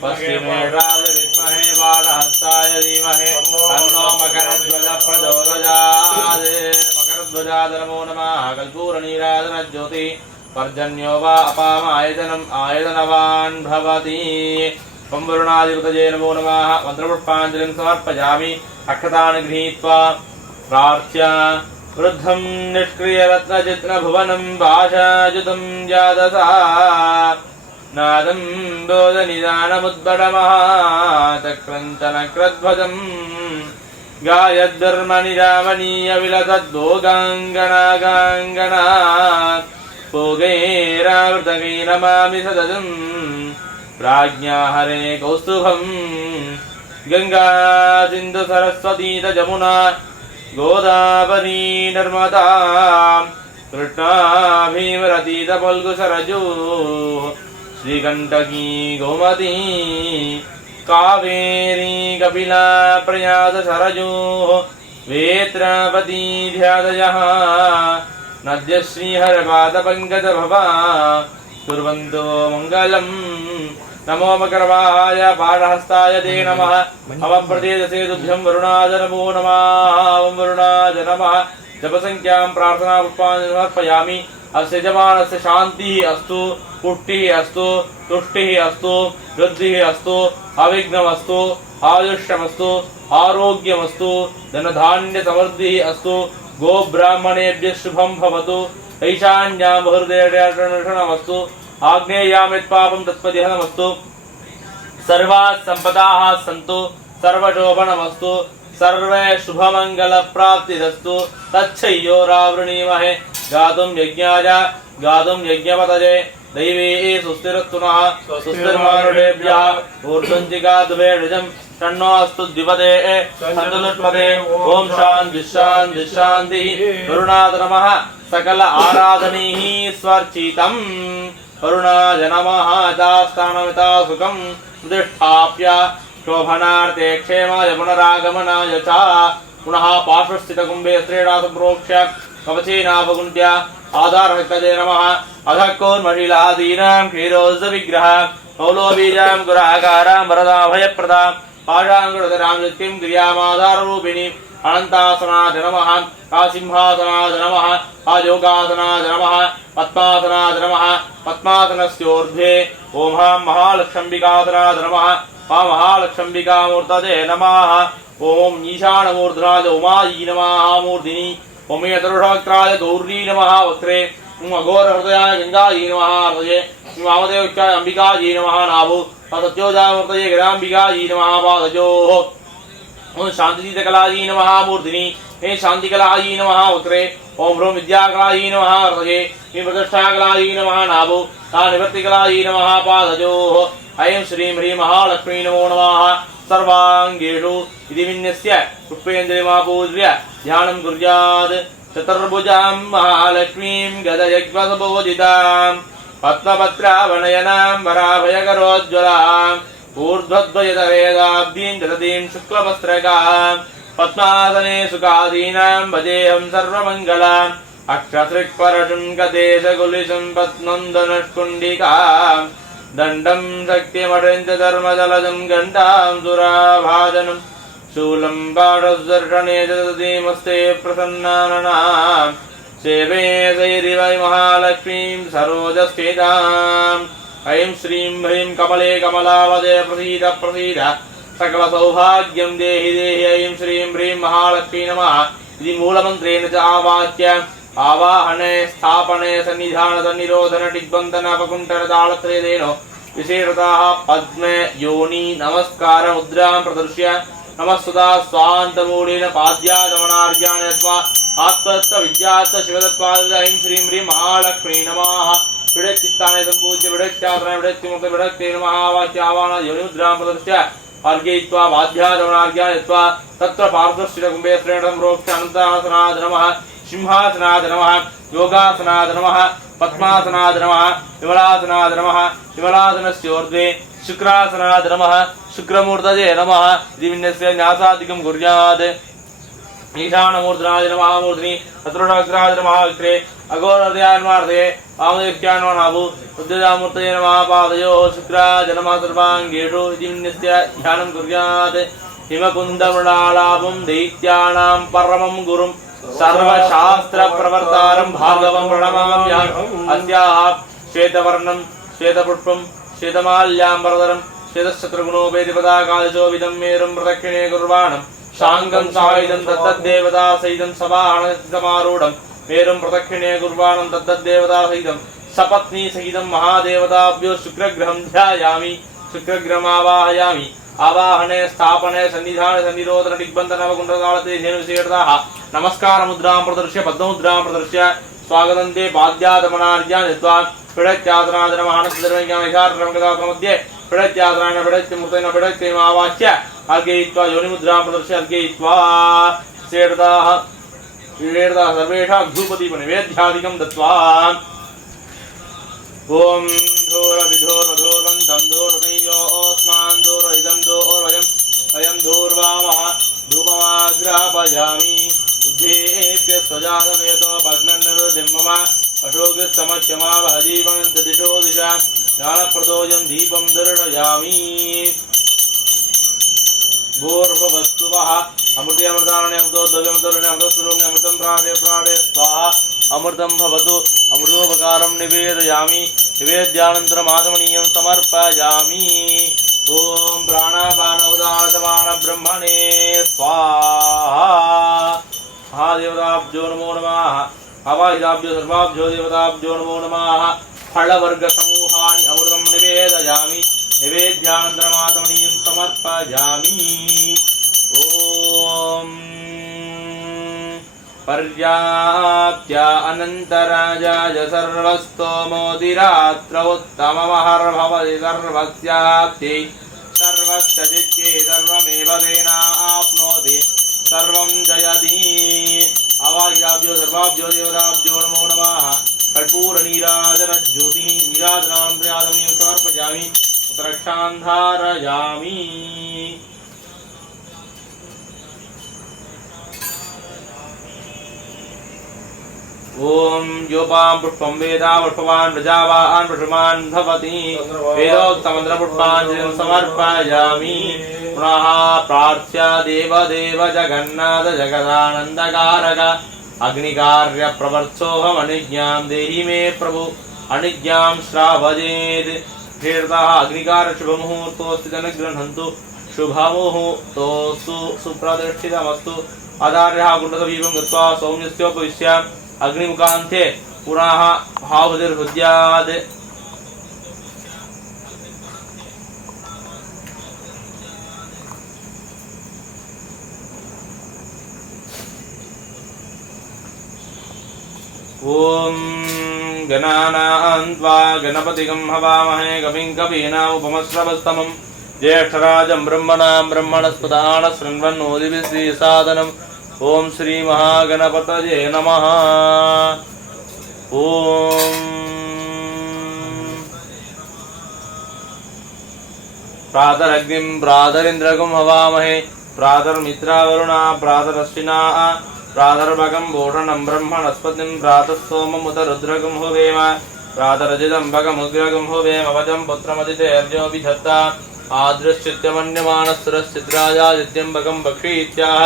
पश्चिमेषाय विद्महे बाणहस्ताय धीमहि तन्नो मकरध्वजः प्रचोदयात् मकरध्वजाय नमो नमः कर्पूरनीराजनज्योतिः पर्जन्यो वा अपामायतनम् आयतनवान् भवति ओम वरुणाधिपतये नमो नमः मन्त्रपुष्पाञ्जलिं समर्पयामि अक्षतान् गृहीत्वा प्रार्थ्य वृद्धं निष्क्रियरत्नचित्नभुवनं भाषायुतं जातसा नादं बोधनिदानमुद्भटमहाचक्रञ्चनक्रध्वजं गायद्धर्मनिरामनीयविलसद्भोगाङ्गणागाङ्गणा भोगैरावृतकै नमामि सदजम् प्राज्ञा हरे कौस्तुभं गंगा सिंधु सरस्वती जमुना गोदावरी नर्मदा कृष्णा भीमरती फल्गु सरजू श्रीकंटकी गोमती कावेरी कपिला प्रयास सरजू वेत्रावती ध्यादयः नद्य श्रीहरपाद पंकज भवा कुर्वन्तो मंगलम् नमो मकरवाहाय पाणहस्ताय ते नमः अवं प्रदेशे तुभ्यं वरुणाय नमो नमः ओम वरुणाय नमः जपसंख्यां प्रार्थना पुष्पाणि समर्पयामि अस्य जमानस्य शान्तिः अस्तु पुष्टिः अस्तु तुष्टिः अस्तु वृद्धिः अस्तु अविघ्नमस्तु आयुष्यमस्तु आरोग्यमस्तु धनधान्यसमृद्धिः अस्तु गोब्राह्मणेभ्यः शुभं भवतु ऐशान्यां हृदयमस्तु आग्नेयामित्पापं तत्पदिहनमस्तु सर्वाः सम्पदाः सन्तु सर्वशोभनमस्तु सर्वे शुभमंगल प्राप्तिरस्तु तच्छयोरावृणीमहे गातुं यज्ञाय गातुं यज्ञपतये दैवी सुस्थिरस्तुनः सुस्थिर्मानुषेभ्यः ऊर्ध्वञ्जिगाद्वेषजं षण्णोऽस्तु द्विपदे छन्दोत्पदे ओम शान्ति शान्ति शान्तिः करुणाय नमः सकल आराधनैः स्वर्चितं करुणाय नमः चास्थानमिता सुखं प्रतिष्ठाप्य शोभनार्थे क्षेमाय पुनरागमनाय च पुनः पार्श्वस्थितकुम्भे श्रीणाथप्रोक्ष्य कवचेनापकुण्ट्य आधारहक्तये नमः अधः कौर्मशिलादीनां क्षीरोदविग्रह मौलोबीजां गुराकारां वरदाभयप्रदां पाशाङ्कुशरां युक्तिं क्रियामाधाररूपिणीं अनन्तासनाय नमः कासिंहासनाय नमः योगासनाय नमः पद्मासनाय नमः पद्मासनस्योर्ध्वे ॐ महालक्ष्म्बिकासनाय नमः महालक्ष्म्बिकामूर्तये नमः ॐ ईशानमूर्धनाय उमायै नमः मूर्धिनी ॐ यतरुषवक्त्राय गौरी नमः वक्त्रे अघोरहृदयाय गंगायै नमः हृदये वामदेव्याय अंबिकायै नमः नाभो तत्योजामूर्तये गणाम्बिकायै नमः पादयोः ओम शांतिकलायै नमः मूर्धिनी हे शांतिकलायै नमः वक्त्रे ओम ह्रूं विद्याकलायै नमः हृदये हे प्रतिष्ठाकलायै नमः नाभो निवृत्तिकलायै नमः पादयोः ऐं श्रीं ह्रीं महालक्ष्मी नमो नमः सर्वांगेषु इति विन्यस्य पुष्पेन्द्रियमापूज्य ध्यानं कुर्यात् चतुर्भुजां महालक्ष्मीं गदयज्ञसुपूजितां पद्मपत्रावनयनां वराभयकरोज्ज्वलाम् ऊर्ध्वद्वयतरेदाब्धीं ददतीं शुक्लवस्त्रकां पद्मासने सुखादीनां भजेऽहं सर्वमङ्गलाम् अक्षसृक्परशुं गदेशकुलिशं पद्मन्दनष्कुण्डिकां दण्डं शक्तिमठं च धर्मजलजं घण्टां सुराभाजनं शूलं बाणस्दर्शने च ददतीमस्ते प्रसन्नाननां सेवे सैरिवै महालक्ष्मीं सरोजस्थिताम् ऐं श्रीं ह्रीं कमले कमलावदे प्रसीद प्रसीद सकल सौभाग्यं देहि देहि ऐं श्रीं ह्रीं महालक्ष्मी नमः इति मूलमन्त्रेण च आवाच्य आवाहने स्थापने सन्निधान सन्निरोधन दिग्बन्धन अपकुण्ठन तालत्रयेन विशेषतः पद्मे योनि नमस्कार मुद्रां प्रदर्श्य नमस्तुता स्वान्तमूलेन पाद्यागमनार्घ्यानि अथवा आत्मदत्त विद्यात्त शिवदत्त्वाद ऐं श्रीं ह्रीं महालक्ष्मी नमः विडक्ति स्थाने संपूज्य विडक्त्यासने विडक्तिमुक्त विडक्ते नमः वाच्यावान योनिमुद्रां प्रदर्श्य अर्घयित्वा वाद्यागमनार्घ्यानि अथवा तत्र पार्श्वस्थितकुम्भे श्रेणं प्रोक्ष्य अनन्तासनाय नमः सिंहासनाय नमः योगासनाय नमः पद्मासनाय नमः विमलासनाय नमः विमलासनस्योर्ध्वे शुक्रासनाय नमः शुक्रमूर्तये नमः इति विन्यस्य न्यासादिकं कुर्यात् ईशानमूर्धनाय नमः मूर्धिनी चतुर्षवक्त्राय नमः वक्त्रे अघोरहृदयान्मार्तये वामदेव्यान्मानाभु रुद्रजामूर्तये नमः पादयोः शुक्राय नमः सर्वाङ्गेषु इति विन्यस्य ध्यानं कुर्यात् हिमकुन्दमृणालाभं दैत्यानां परमं गुरुं सर्वशास्त्रप्रवर्तारं भार्गवं प्रणमाम्यहम् अस्याः श्वेतवर्णं श्वेतपुष्पं श्वेतमाल्याम्बरधरं श्वेतशत्रुघ्नोपेतिपदाकाशोभितं मेरुं प्रदक्षिणे कुर्वाणं शाङ्गं सायुधं तद्देवता सहितं सभाहणसमारूढं मेरुं प्रदक्षिणे कुर्वाणं तद्देवता सहितं सपत्नी सहितं महादेवताभ्यो शुक्रग्रहं ध्यायामि शुक्रग्रहमावाहयामि आवाहने स्थापने सन्निधाने सन्निरोधन दिग्बन्धन नवकुण्डलतालते धेनुविशेषतः नमस्कार मुद्रां प्रदर्श्य पद्ममुद्रां प्रदर्श्य स्वागतन्ते पाद्यादमनार्घ्यानि दत्त्वा पिडत्यासनाय नमः मध्ये पिडत्यासनाय पिडत्यमूर्तेन पिडत्यमावाच्य अर्घयित्वा योनिमुद्रां प्रदर्श्य अर्घयित्वा विशेषतः सर्वेषां धूपदीपनिवेद्यादिकं दत्त्वा ओम धूरविधूर्वधूर्वन्तं धूर्वतयोऽस्मान् धूर्वइदं धूर्वयम् अयं धूर्वामः धूपमाग्रापयामि बुद्धेभ्यः स्वजातवेदो भग्नन्निरुद्धिं मम अशोकस्तमक्षमावहजीवनं दिशो दिशा ज्ञानप्रदोयं दीपं दर्शयामि भूर्भुवस्सुवः अमृते अमृतारण्ये अमृतोद्भवं तरुणे अमृतस्वरूपिणे अमृतं प्राणे प्राणे स्वाहा अमृतं भवतु अमृतोपकारं निवेदयामि निवेद्यानन्तरमाचमनीयं समर्पयामि ॐ प्राणापानोदानसमान ब्रह्मणे स्वाहा महादेवताभ्यो नमो नमः अवाहिताभ्यो सर्वाभ्यो देवताभ्यो नमो नमः फलवर्गसमूहानि अमृतं निवेदयामि निवेद्यानन्तरमाचमनीयं समर्पयामि ओम पर्याप्त्य अनन्तराजाय सर्वस्तोमोदिरात्र उत्तममहर्भवति सर्वस्याप्ति सर्वस्य जित्ये सर्वमेव तेनाप्नोति सर्वं जयति आवाह्याभ्यो सर्वाभ्यो देवताभ्यो नमो नमः कर्पूरनीराजनज्योतिः नीराजनां प्रयादं समर्पयामि उत्तरक्षां धारयामि ओम योपां पुष्पं वेदा पुष्पवान् प्रजावान् पुष्पवान् भवति वेदोक्तमन्त्रपुष्पाञ्जलिं समर्पयामि पुनः प्रार्थ्य देवदेव जगन्नाथ जगदानन्दकारक अग्निकार्यप्रवर्त्सोऽहमनुज्ञां देहि मे प्रभु अनुज्ञां श्रावयेत् तीर्थः अग्निकार शुभमुहूर्तोऽस्ति जनगृह्णन्तु शुभमुहूर्तोऽस्तु सुप्रतिष्ठितमस्तु आधार्यः कुण्डसमीपं गत्वा सौम्यस्योपविश्य अग्निमुखान्ते पुनः भावुतिर्हुद्यात् ओम गणानां त्वा गणपतिगं हवामहे कविं कवीनामुपमश्रवस्तमं ज्येष्ठराजं ब्रह्मणां ब्रह्मणस्पदान शृण्वन्नोदिभिश्रीसादनम् ओम श्री महागणपतये नमः ओम प्रातरग्निं प्रातरिन्द्रगं हवामहे प्रातर्मित्रावरुणा प्रातरश्विना प्रातर्भगं भूषणं ब्रह्मणस्पतिं प्रातःसोममुतरुद्रगं हुवेम प्रातरजितं भगमुग्रगं हुवेम वजं पुत्रमदितेर्योऽभिधत्ता आदृश्चित्यमन्यमानस्सुरश्चित्रायादित्यं भगं भक्षीत्याह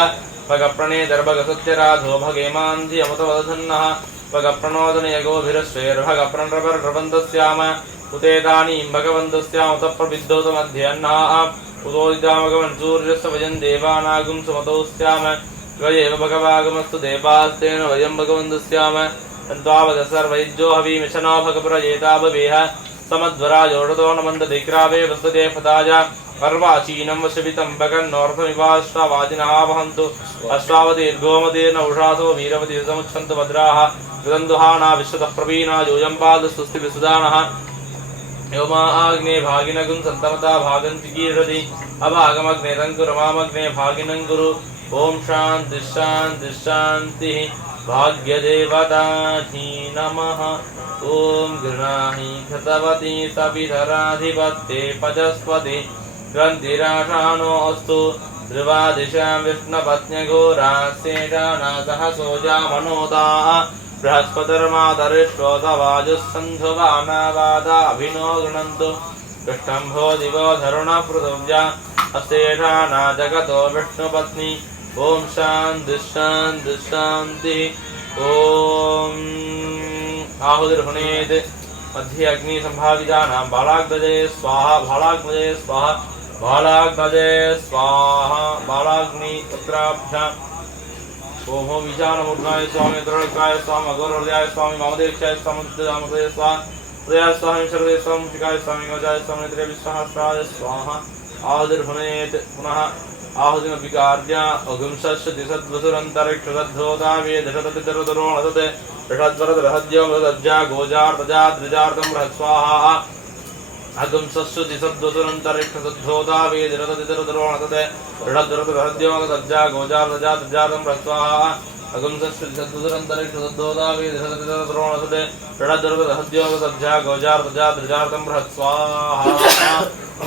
भगप्रणे दर्भगसत्यराधो भगेमान्धि अमृतवदधन्नः भगप्रणोदनयगोभिरश्वेर्भगप्रणप्रबन्धस्याम उतेतानीं भगवन्तस्याम उतप्रविद्धोतमध्यन्नाः उतोदितामगमन् सूर्यस्य वयं देवानागुं सुमतोस्याम त्वयैव भगवागमस्तु देवास्तेन वयं भगवन्तस्याम तन्त्वावद सर्वैज्यो हवीमिशनो भगप्रजेता भवेह समध्वरा जोडतो नमन्दधिक्रावे वसते फताय कर्वाचीनं वशवितं भगन्नोऽर्थमिवाश्वावादिनः वहन्तु अश्वावतीर्गोमतीर्न उषासो वीरवती समुच्छन्तु भद्राः विदन्दुहाना विश्वतः प्रवीणा यूयं पादस्तुस्ति विसुदानः योमा आग्ने भागिनगुं सन्तमता भागं चिकीर्षति अभागमग्ने तङ्कुरमामग्ने भागिनं कुरु ओम शान्ति शान्ति शान्तिः भाग्यदेवतायै नमः ओम गृणाहि कृतवती सविधराधिपत्ये पजस्पति ग्रन्थिराशानो अस्तु ध्रुवादिशां विष्णुपत्न्यघोरास्येषानासह सोजामनोदाः बृहस्पतिर्मातरिष्वोतवाजुस्सन्धुवानावादा अभिनो गृणन्तु कृष्णम्भो दिवो धरुणपृथिव्या अस्येषाना जगतो विष्णुपत्नी ओम शान्ति शान्ति शान्तिः ओम आहुतिर्हुनेत् मध्ये अग्निसम्भावितानां बालाग्नजे स्वाहा बालाग्नजे स्वाहा बालाग्नजे स्वाहा बालाग्नि तत्राभ्याम् ओम विचानमूर्धाय स्वामी त्रणकाय स्वामी अघोरहृदयाय स्वामी वामदेक्षाय स्वामी दामोदराय स्वाहा हृदयाय स्वामी शरदे स्वामी शिकाय स्वामी गजाय स्वामी त्रिविश्वसहस्राय स्वाहा आहुतिर्हुनेत् पुनः आहुतिमभिकार्य अगुंसस्य दिशद्वसुरन्तरिक्षसद्धोतावेदशततितरुतरोणसते षड्वरदरहद्योमदज्जा गोजार्तजा द्विजार्तं बृहत्स्वाहा अगुंसस्य दिशद्वसुरन्तरिक्षसद्धोतावेदशततितरुतरोणसते षड्वरदरहद्योमदज्जा गोजार्तजा द्विजार्तं बृहत्स्वाहा अगुंसस्य दिशद्वसुरन्तरिक्षसद्धोतावेदशततितरुतरोणसते षड्वरदरहद्योमदज्जा गोजार्तजा द्विजार्तं बृहत्स्वाहा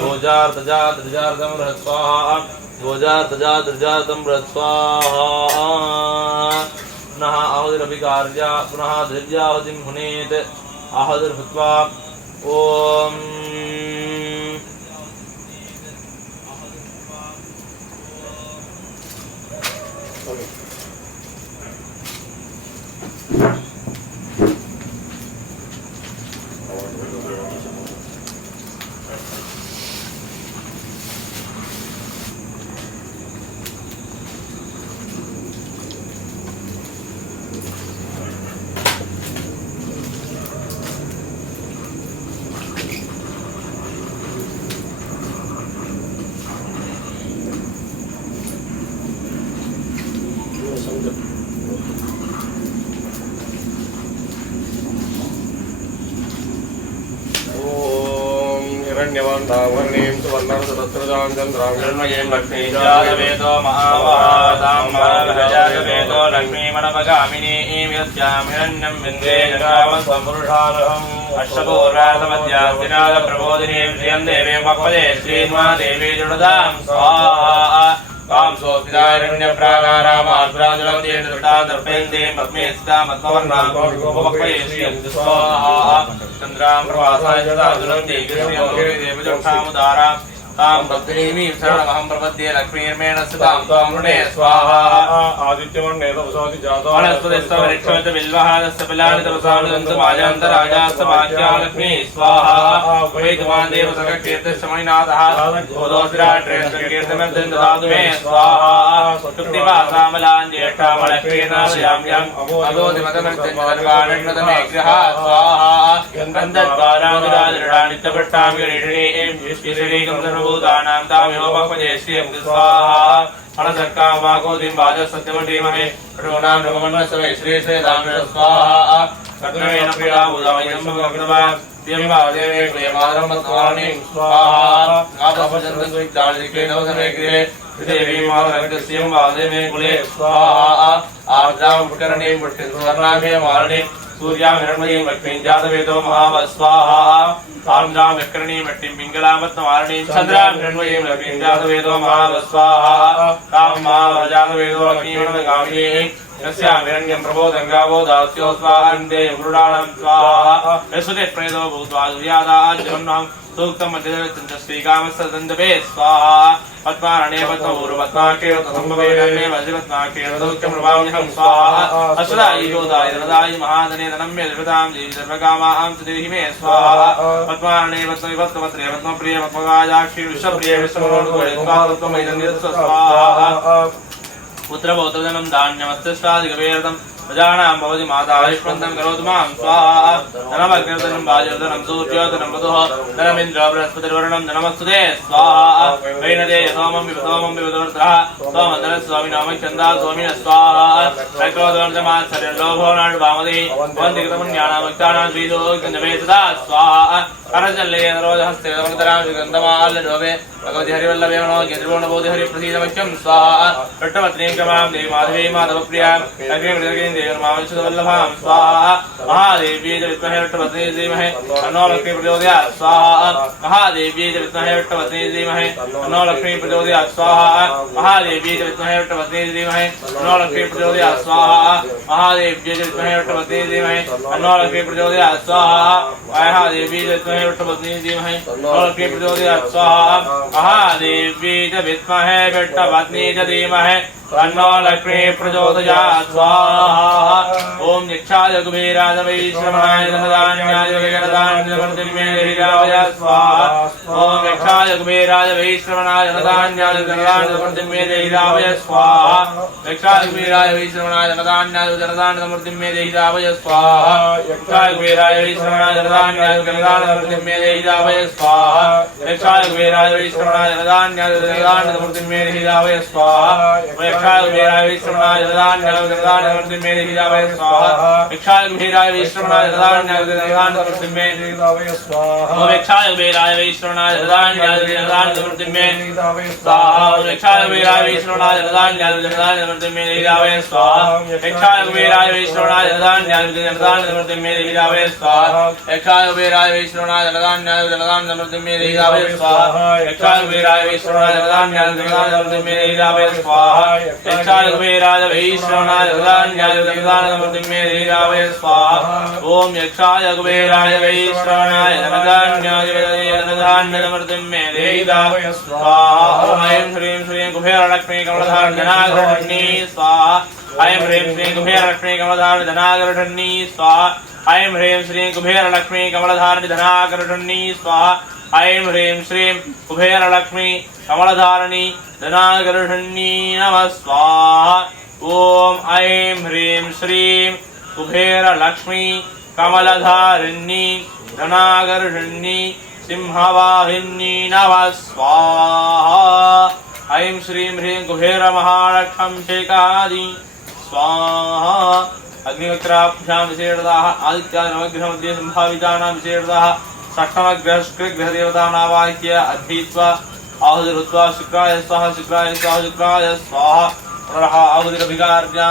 गोजार्तजा द्विजार्तं बृहत्स्वाहा गोजार्तजा द्विजार्तं बृहत्स्वाहा पुनः आहुतिरभिकार्य पुनः द्रव्याहुतिं हुनेत् आहुतिर्भूत्वा ओम हिरण्यवर्णीं सुवर्णरसतस्रजां चन्द्रां हिरण्मयीं लक्ष्मीं जातवेदो महावादां महाभजातवेदो लक्ष्मीमनपगामिनीं यस्यां हिरण्यं विन्दे जगामस्वपुरुषानहम् अष्टपूर्वासमद्यास्तिनादप्रबोधिनीं श्रियं देवीं वक्पदे श्रीन्मा देवी जुडदां स्वाहा तां सोऽस्तिदारण्यप्राकारामार्द्राजलं देन दृष्टां दर्पयन्ते पद्मे स्थितां पद्मवर्णां गोपक्वये श्रियं स्वाहा चन्द्रां प्रवासाय जदाजुलं देवी श्रियं लोके देवजोक्षामुदारां तां भक्तिनीमीं शरणमहं प्रपद्ये लक्ष्मीर्मेण स्थितां त्वां वृणे स्वाहा आदित्यवर्णे तपसादि जाता वनस्पतिस्तवरिक्षमित बिल्वहादस्य पिलानि तपसानुदन्तु माजान्तराजास्तवाक्या लक्ष्मी स्वाहा वैद्यमान् देवसखकीर्तिश्च मणिनाथः गोदोषिराट्रेष्ठकीर्तिमर्दं ददातु मे स्वाहा शुक्तिपासामलान् ज्येष्ठामलक्ष्मीर्नाशयाम्यम् अगोदिमतमर्दन्यदर्वाणन्नतमे गृहा स्वाहा गन्धद्वारानुराजराणित्यपट्टां गरीषिणीं ईश्वरीकं सर्वभूतानां तामिहोपक्वजे श्रियं स्वाहा अनसक्कां वाकोदिं वाजसत्यमटीमहे ऋणां नममन्नस्मै श्रीश्रेदां स्वाहा कर्णवेन प्रिया उदामयं भगवद्वा देवादेवे क्लेमादं मत्वाणीं स्वाहा आपपजन्तस्विक्तानिकेनवसमे गृहे देवी मातरङ्गस्यं वादेवे कुले स्वाहा आर्द्रां पुष्करणीं पुष्टिस्वर्णाभ्ये मारणीं सूर्यां हिरण्मयीं लक्ष्मीं जातवेदो महावस्वाहा आर्द्रां विकरणीं मट्टिं पिङ्गलामत्तमारणीं चन्द्रां हिरण्मयीं लक्ष्मीं जातवेदो महावस्वाहा तां महाजातवेदो लक्ष्मीमनगामिनीं यस्यां हिरण्यं प्रबोधङ्गावो दास्यो स्वाहान्दे मृडाणां स्वाहा यस्वते प्रेदो भूत्वा दुर्यादाज्यवन्नां सूक्तं मध्यदवित्तं श्रीकामस्तदन्दवे स्वाहा पद्मारणे पद्मपूर्वपद्माक्षे संभवेन वज्रपद्माक्षेणदौक्यं प्रभाव्यहं स्वाहा अश्वदायि गोदायि धनदायि महाधने धनं मे दृढतां देवी सर्वकामां च देहि मे स्वाहा पद्मारणे पद्मविभक्तपत्रे पद्मप्रिये पद्मराजाक्षी विश्वप्रिये विश्वमनोनुकूले स्वाहा पुत्रपौत्रजनं धान्यमस्तिष्ठादिकवेदं प्रजानां भवति माता आयुष्मन्तं करोतु मां स्वाहा धनमग्निर्धनं वायुर्धनं सूर्योधनं वधुः धनमिन्द्रो बृहस्पतिर्वरुणं धनमस्तुते स्वाहा वैनदे सोमं विवदोर्धः सोमधनस्वामिनामच्छन्दा स्वामिनः स्वाहा रक्तोदर्जमात्सर्यलोभो नाडुवामदे भवन्ति कृतपुण्यानां भक्तानां द्विदोग्गन्धवे तदा स्वाहा करजल्ले नरोजहस्ते समन्तरां सुगन्धमाल्लडोभे भगवति हरिवल्लभे मनोज्ञत्रिभुवनबोधि हरिप्रसीदमख्यं स्वाहा रट्टवत्नीं कमां देवी माधवी माधवप्रियां लक्ष्मीं देवीर्मावंशवल्लभां स्वाहा महादेवी च विद्महे रट्टवत्नी धीमहि तन्नो लक्ष्मी प्रचोदयात् स्वाहा महादेवी च विद्महे रट्टवत्नी धीमहि तन्नो लक्ष्मी प्रचोदयात् स्वाहा महादेवी च विद्महे रट्टवत्नी धीमहि तन्नो लक्ष्मी प्रचोदयात् स्वाहा महादेवी च विद्महे रट्टवत्नी धीमहि तन्नो लक्ष्मी प्रचोदयात् स्वाहा महादेवी च विद्महे रट्टवत्नी धीमहि तन्नो लक्ष्मी प्रचोदयात् स्वाहा महादेवी च विद्महे रट्टवत्नी धीमहि तन्नो लक्ष्मी प्रचोदयात् स्वाहा ओम निक्षाय कुबेराय वैश्रवणाय धनधान्याय गणधान्यवर्धिमे देहिराय स्वाहा ओम निक्षाय कुबेराय वैश्रवणाय धनधान्याय गणधान्यवर्धिमे देहिराय स्वाहा निक्षाय कुबेराय वैश्रवणाय धनधान्याय गणधान्यवर्धिमे देहिराय स्वाहा निक्षाय कुबेराय वैश्रवणाय धनधान्याय गणधान्यवर्धिमे देहिराय स्वाहा निक्षाय कुबेराय वैश्रवणाय धनधान्याय गणधान्यवर्धिमे देहिराय स्वाहा निक्षाय कुबेराय वैश्रवणाय धनधान्याय गणधान्यवर्धिमे देहिराय स्वाहा निक्षाय कुबेराय वैश्रवणाय धनधान्याय गणधान्यवर्धिमे देहिराय स्वाहा निक्षाय कुबेराय वैश्रवणाय धनधान्याय गणधान्यवर्धिमे देहिराय स्वाहा निक्षाय कुबेराय वैश्रवणाय धनधान्याय गणधान्यवर्धिमे देहिराय स्वाहा निक्षाय कुबेराय वैश्रवणाय धनधान्याय गणधान्यवर्धिमे देहिराय स्वाहा निक्षाय कुबेराय वैश्रवणाय धनधान्याय गणधान्यवर्धिमे देहिराय स्वाहा निक्षाय कुबेराय वैश्रवणाय धनधान्याय गणधान्यवर्धिमे देहिराय स्वाहा निक्षाय कुबेराय वैश्रवणाय धनधान्याय गणधान्यवर्धिमे देहिराय स्वाहा ओम यक्षाय कुबेराय वैश्रवणाय धनधान्याय गणधान्यवर्धिमे देहिराय स्वाहा ओम ऐं ह्रीं श्रीं कुबेरलक्ष्मी कमलधारणी स्वाहा ऐं ह्रीं श्रीं कुबेरलक्ष्मी कमलधारणी स्वाहा ऐं ह्रीं श्रीं कुबेरलक्ष्मी कमलधारणी स्वाहा ऐं ह्रीं श्रीं कुबेरलक्ष्मी कमलधारणी धनागर्षणी नमः स्वाहा ओम ऐं ह्रीं श्रीं कुबेरलक्ष्मी कमलधारिणी धनागर्षणी सिंहवाहिनी नमः स्वाहा ऐं श्रीं ह्रीं कुबेर महालक्ष्म शेकादि स्वाहा अग्निहोत्राभ्यां विशेषतः आदित्यादि नवग्रहमध्ये सम्भावितानां विशेषतः षष्ठमग्रह शुक्रग्रहदेवतानावाह्य अधीत्वा आहुतिरुत्वा शुक्राय स्वाहा शुक्राय स्वाहा शुक्राय स्वाहा पुनः आहुतिरभिकार्या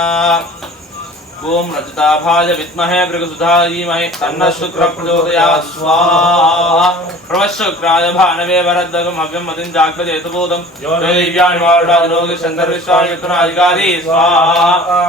ओम रजताभाय विद्महे भृगुसुधाय धीमहि तन्नः शुक्रः प्रचोदयात् स्वाहा प्रवशुक्राय भानवे वरद्दगं हव्यं मतिं जाग्रजेतुबोधं योदैव्यानि मारुडादिनोगशन्दर्विश्वानियुक्तनाधिकारी स्वाहा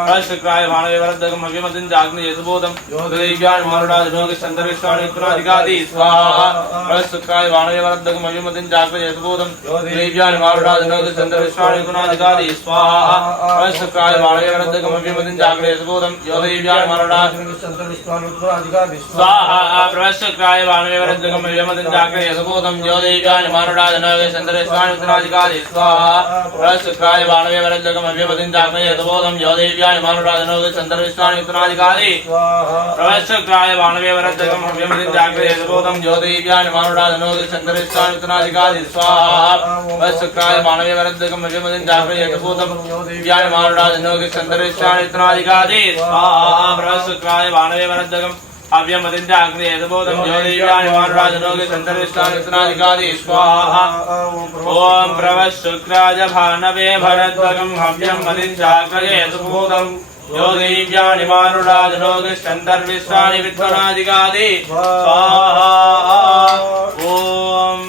प्रवशुक्राय भानवे वरद्दगं हव्यं मतिं जाग्रजेतुबोधं योदैव्यानि मारुडादिनोगशन्दर्विश्वानियुक्तनाधिकारी स्वाहा प्रवशुक्राय भानवे वरद्दगं हव्यं मतिं जाग्रजेतुबोधं योदैव्यानि मारुडादिनोगशन्दर्विश्वानियुक्तनाधिकारी स्वाहा प्रवशुक्राय भानवे वरद्दगं हव्यं मतिं जाग्रजेतुबोधं योदैव्यानि मारुडादिनोगशन्दर्विश्वानियुक्तनाधिकारी स्वाहा प्रवशुक्राय भानवे वरद्दगं हव्यं मतिं जाग्रजेतुबोधं योदैव्यानि मारुडादिनोगशन्दर्विश्वानियुक्तनाधिकारी स्वाहा प्रवशुक्राय भानवे वरद्दगं हव्यं मतिं जाग्रजेतुबोधं योदैव्यानि मारुडादिनोगशन्दर्विश्वानियुक्तनाधिकारी प्रवशुक्राय भानवे वरद्दगं हव्यं मतिं जाग्रजेतुबोधं योदैव्यानि मारुडादिनोगशन्दर्विश्वानियुक्तनाधिकारी स्वाहा प्रवशुक्राय भानवे वरद्दगं हव्यं मतिं जाग्रजेतुबोधं योदैव्यानि मारुडादिनोगशन्दर्विश्वानियुक्तनाधिकारी स्वाहा प्रवशुक्राय भानवे वरद्दगं हव्यं मतिं जाग्रजेतुबोधं योदैव्यानि मारुडादिनोगशन्दर्विश्वानियुक्तनाधिकारी स्वाहा ओम प्रवशुक्राय भानवे वरद्दगं हव्यं मतिं जाग्रजेतुबोधं योदैव्यानि मारुडादिनोगशन्दर्विश्वानियुक्तनाधिकारी स्वाहा ओम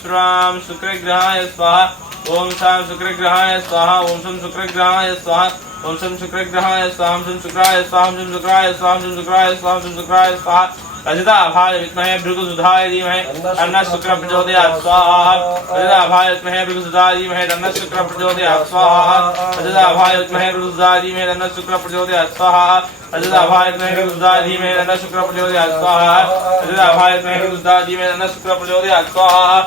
श्राम शुक्रग्रहाय स्वाहा ओम शाम शुक्रग्रहाय स्वाहा ओम शम शुक्रग्रहाय स्वाहा ओम शम शुक्रग्रहाय स्वाहा ओम शम शुक्राय स्वाहा ओम शम शुक्राय स्वाहा ओम शम शुक्राय स्वाहा ओम शम शुक्राय स्वाहा रजताभाय विद्महे भृगुसुधाय धीमहि तन्नः शुक्रः प्रचोदयात् स्वाहा रजताभाय विद्महे भृगुसुधाय धीमहि तन्नः शुक्रः प्रचोदयात् स्वाहा रजताभाय विद्महे भृगुसुधाय धीमहि तन्नः शुक्रः प्रचोदयात् स्वाहा रजताभाय विद्महे भृगुसुधाय धीमहि तन्नः शुक्रः प्रचोदयात् स्वाहा रजताभाय विद्महे भृगुसुधाय धीमहि तन्नः शुक्रः प्रचोदयात् स्वाहा रजताभाय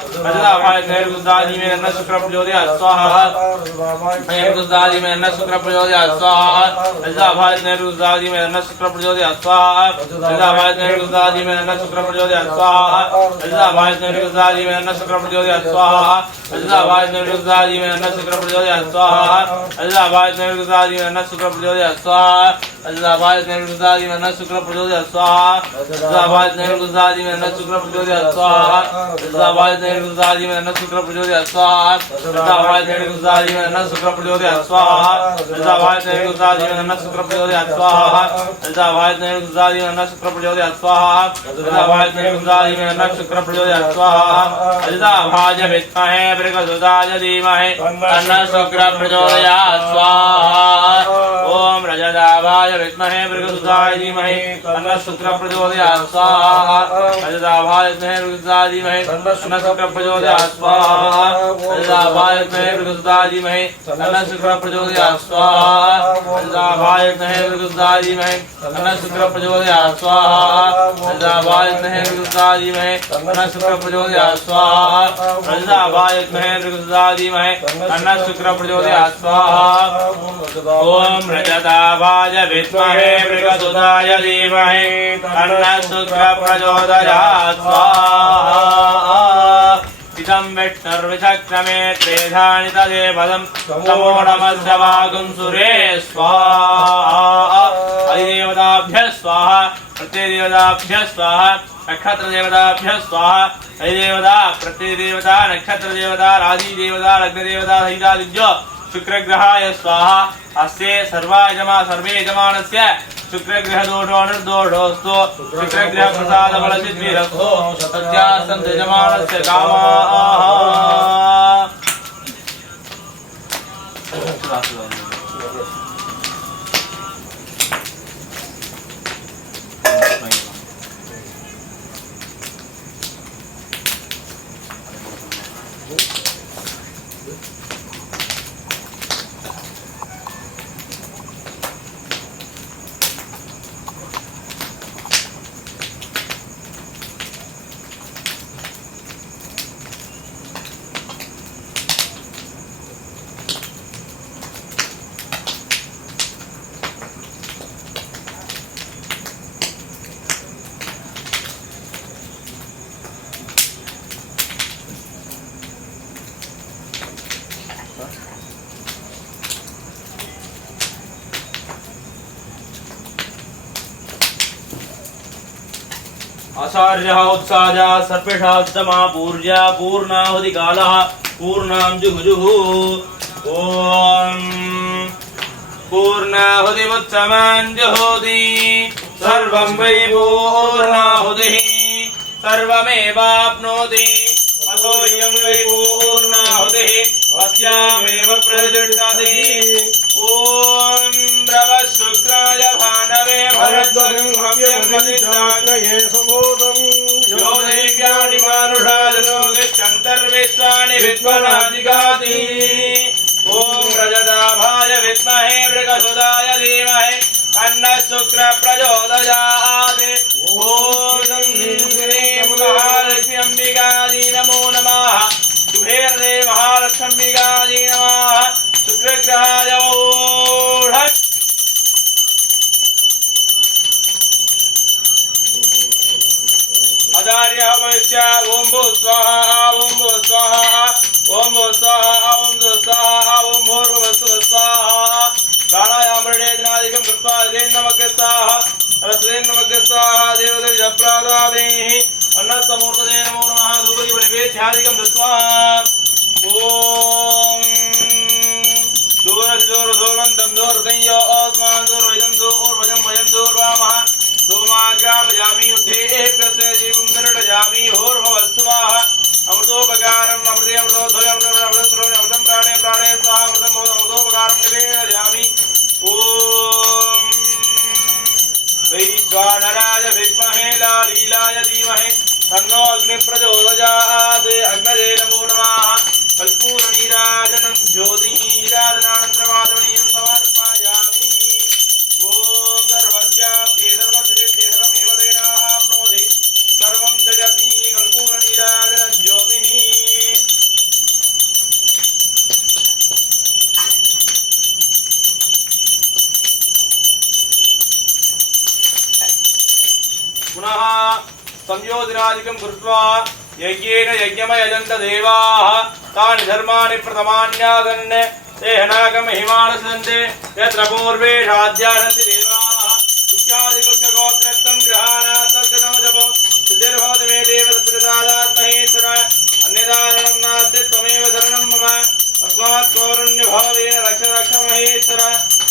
विद्महे भृगुसुधाय धीमहि तन्नः शुक्रः प्रचोदयात् स्वाहा भृगुसुधाय धीमहि तन्नः शुक्रः प्रचोदयात् स्वाहा रजताभाय विद्महे भृगुसुधाय धीमहि तन्नः शुक्रः प्रचोदयात् स्वाहा रजताभाय विद्महे भृगुसुधाय धीमहि तन्नः शुक्रः प्रचोदयात् स्वाहा रजताभाय विद्महे भृगुसुधाय धीमहि तन्नः शुक्रः प्रचोदयात् स्वाहा रजताभाय विद्महे भृगुसुधाय धीमहि तन्नः शुक्रः प्रचोदयात् स्वाहा रजताभाय विद्महे भृगुसुधाय धीमहि तन्नः शुक्रः प्रचोदयात् स्वाहा रजताभाय विद्महे भृगुसुधाय धीमहि तन्नः शुक्रः प्रचोदयात् स्वाहा रजताभाय विद्महे भृगुसुधाय धीमहि तन्नः शुक्रः प्रचोदयात् स्वाहा रजताभाय विद्महे भृगुसुधाय धीमहि तन्नः शुक्रः प्रचोदयात् स्वाहा रजताभाय विद्महे भृगुसुधाय धीमहि तन्नः शुक्रः प्रचोदयात् स्वाहा रजताभाय विद्महे भृगुसुधाय धीमहि तन्नः शुक्रः प्रचोदयात् स्वाहा रजताभाय विद्महे भृगुसुधाय धीमहि तन्नः शुक्रः प्रचोदयात् स्वाहा रजताभाय विद्महे भृगुसुधाय धीमहि तन्नः शुक्रः प्रचोदयात् स्वाहा रजताभाय विद्महे भृगुसुधाय धीमहि तन्नः शुक्रः प्रचोदयात् स्वाहा ओम रजताभाय विद्महे भृगुसुधाय धीमहि तन्नः शुक्रः प्रचोदयात् स्वाहा रजताभाय विद्महे भृगुसुधाय धीमहि तन्नः शुक्रः प्रचोदयात् स्वाहा रजताभाय विद्महे भृगुसुधाय धीमहि तन्नः शुक्रः प्रचोदयात् स्वाहा रजताभाय विद्महे भृगुसुधाय धीमहि तन्नः शुक्रः प्रचोदयात् स्वाहा रजताभाय विद्महे भृगुसुधाय धीमहि तन्नः शुक्रः प्रचोदयात् स्वाहा रजताभाय विद्महे भृगुसुधाय धीमहि तन्नः शुक्रः प्रचोदयात् स्वाहा ओम रजताभाय विद्महे भृगुसुधाय धीमहि तन्नः शुक्रः प्रचोदयात् स्वाहा इदं विष्णुर्विचक्रमे त्रेधानि तदेवदं तमो नमस्य वागुं सुरे स्वाहा अधिदेवताभ्यः स्वाहा प्रतिदेवताभ्यः स्वाहा नक्षत्रदेवताभ्यः स्वाहा अधिदेवता प्रतिदेवता नक्षत्रदेवता राजिदेवता लग्नदेवता सहितादिभ्यो शुक्रग्रहाय स्वाहा अस्ये सर्वे यजमानस्य शुक्रग्रह दोषो निर्दोषोऽस्तु शुक्रग्रह प्रसाद बलसिद्धिरस्तु सत्यासन्तु यजमानस्य कामाः आचार्यः उत्साहः सर्पेषास्तमा पूर्या पूर्णाहुतिकालः पूर्णां जुहुजुः ॐ पूर्णाहुतिमुत्समाञ्जुहोति सर्वं वै पूर्णाहुतिः सर्वमेवाप्नोति अथोऽयं वै पूर्णाहुतिः अस्यामेव प्रतिष्ठति ॐ द्रवशुक्राय भानवे भरद्वगं हव्यं मदिताग्नये सुभूतं यो देव्यानि मानुषाजलोकिश्चन्तर्विश्वानि विद्वनादिगाति ॐ रजताभाय विद्महे मृगसुदाय धीमहि तन्नः शुक्रः प्रचोदयात् ॐ श्रीं महालक्ष्म्यम्बिकायै नमो नमः शुभेर्दे महालक्ष्म्यम्बिकायै नमः शुक्रग्रहाय ओढक् आचार्यः वैश्य ओं भू स्वाहा ओं भू स्वाहा ओं भू स्वाहा ओं भू स्वाहा ओं भूर्भुवस्सुः स्वाहा प्राणायामृणेनादिकं कृत्वा देन्नमग्रे स्वाहा रसदेन्नमग्रे स्वाहा देवदेवजप्रादावेः अन्नत्तमूर्तये नमो नमः धूपदीपनिवेद्यादिकं दत्त्वा ॐ दूरधिदूरधूर्वन्तं दूरतञ्यो अस्मान् दूर्वजं दूर्वजं वयं दूर्वामः धूपमाग्रापयामि युद्धेऽप्यस्य जीवं दर्शयामि भूर्भुवस्सुवाः अमृतोपकारम् अमृते अमृतोऽमृतं प्राणे प्राणे स्वाहा अमृतं अमृतोपकारं निवेदयामि ॐ वैश्वानराय विद्महे लालीलाय धीमहि तन्नो अग्निप्रचोदयात् अग्नये नमो नमः कल्पूरनीराजनं ज्योतिराजनानन्तरमाधवनीयं समर्पयामि ॐ सर्वस्याप्ते सर्वस्यते सर्वमेव तेनाप्नोति सर्वं जयति कल्पूरनीराजनं ज्योतिः पुनः संयोजनादिकं कृत्वा यज्ञेन यज्ञमयजन्त देवाः तानि धर्माणि प्रथमान्यागन् ते हनाकमहिमानसन्ते यत्र पूर्वे राज्यानन्ति देवाः उच्चादिगोत्रत्वं गृहाणात् तद्गतमजपो सिद्धिर्भवति मे देव तत्प्रसादात्महेश्वर अन्यदारणं नास्ति त्वमेव शरणं मम अस्मात् कौरण्यभावेन रक्ष रक्ष महेश्वर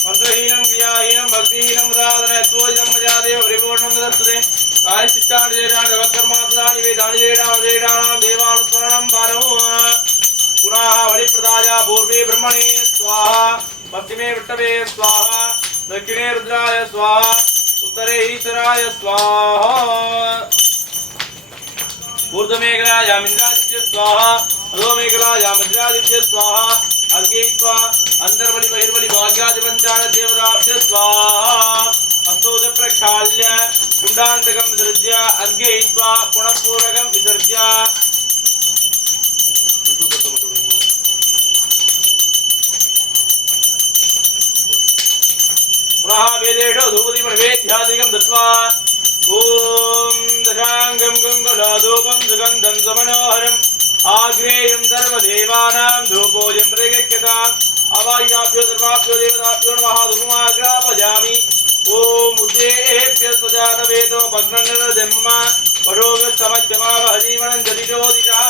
मंत्रहीनं क्रियाहीनं भक्तिहीनं उदाहरण यत्पूजितं मजादेव परिपूर्णं ददस्तुते कायश्चित्तानि देशानि जगत्कर्मात्मनानि वेदानि देडानां देवानुस्मरणं पारमो पुनः बलिप्रदाय पूर्वे ब्रह्मणे स्वाहा पश्चिमे विष्णवे स्वाहा दक्षिणे रुद्राय स्वाहा उत्तरे ईश्वराय स्वाहा ऊर्ध्वमेघलायाम् इन्द्रादित्य स्वाहा अधोमेघलायाम् वज्रादित्य स्वाहा अर्घयित्वा अंतर्बलि बहिर्बलि भाग्यादिपञ्चान देवताभ्यः स्वाहा हस्तोज प्रक्षाल्य कुण्डान्तकं विसृज्य अर्घयित्वा पुनः पूरकं विसर्ज्य पुनः वेदेषु धूपदीपनिवेद्यादिकं दत्त्वा ॐ दशाङ्गं गङ्गलाधूपं सुगन्धं समनोहरम् आग्नेयं सर्वदेवानां धूपोऽयं प्रतिगच्छताम् अवायुनाभ्यो सर्वाभ्यो देवताभ्यो नमः धूपमाग्रापयामि ॐ उद्देभ्यः स्वजातवेदो भग्ननिर्जन्म परोगस्तमच्यमावहजीवनं जलिजोदिषः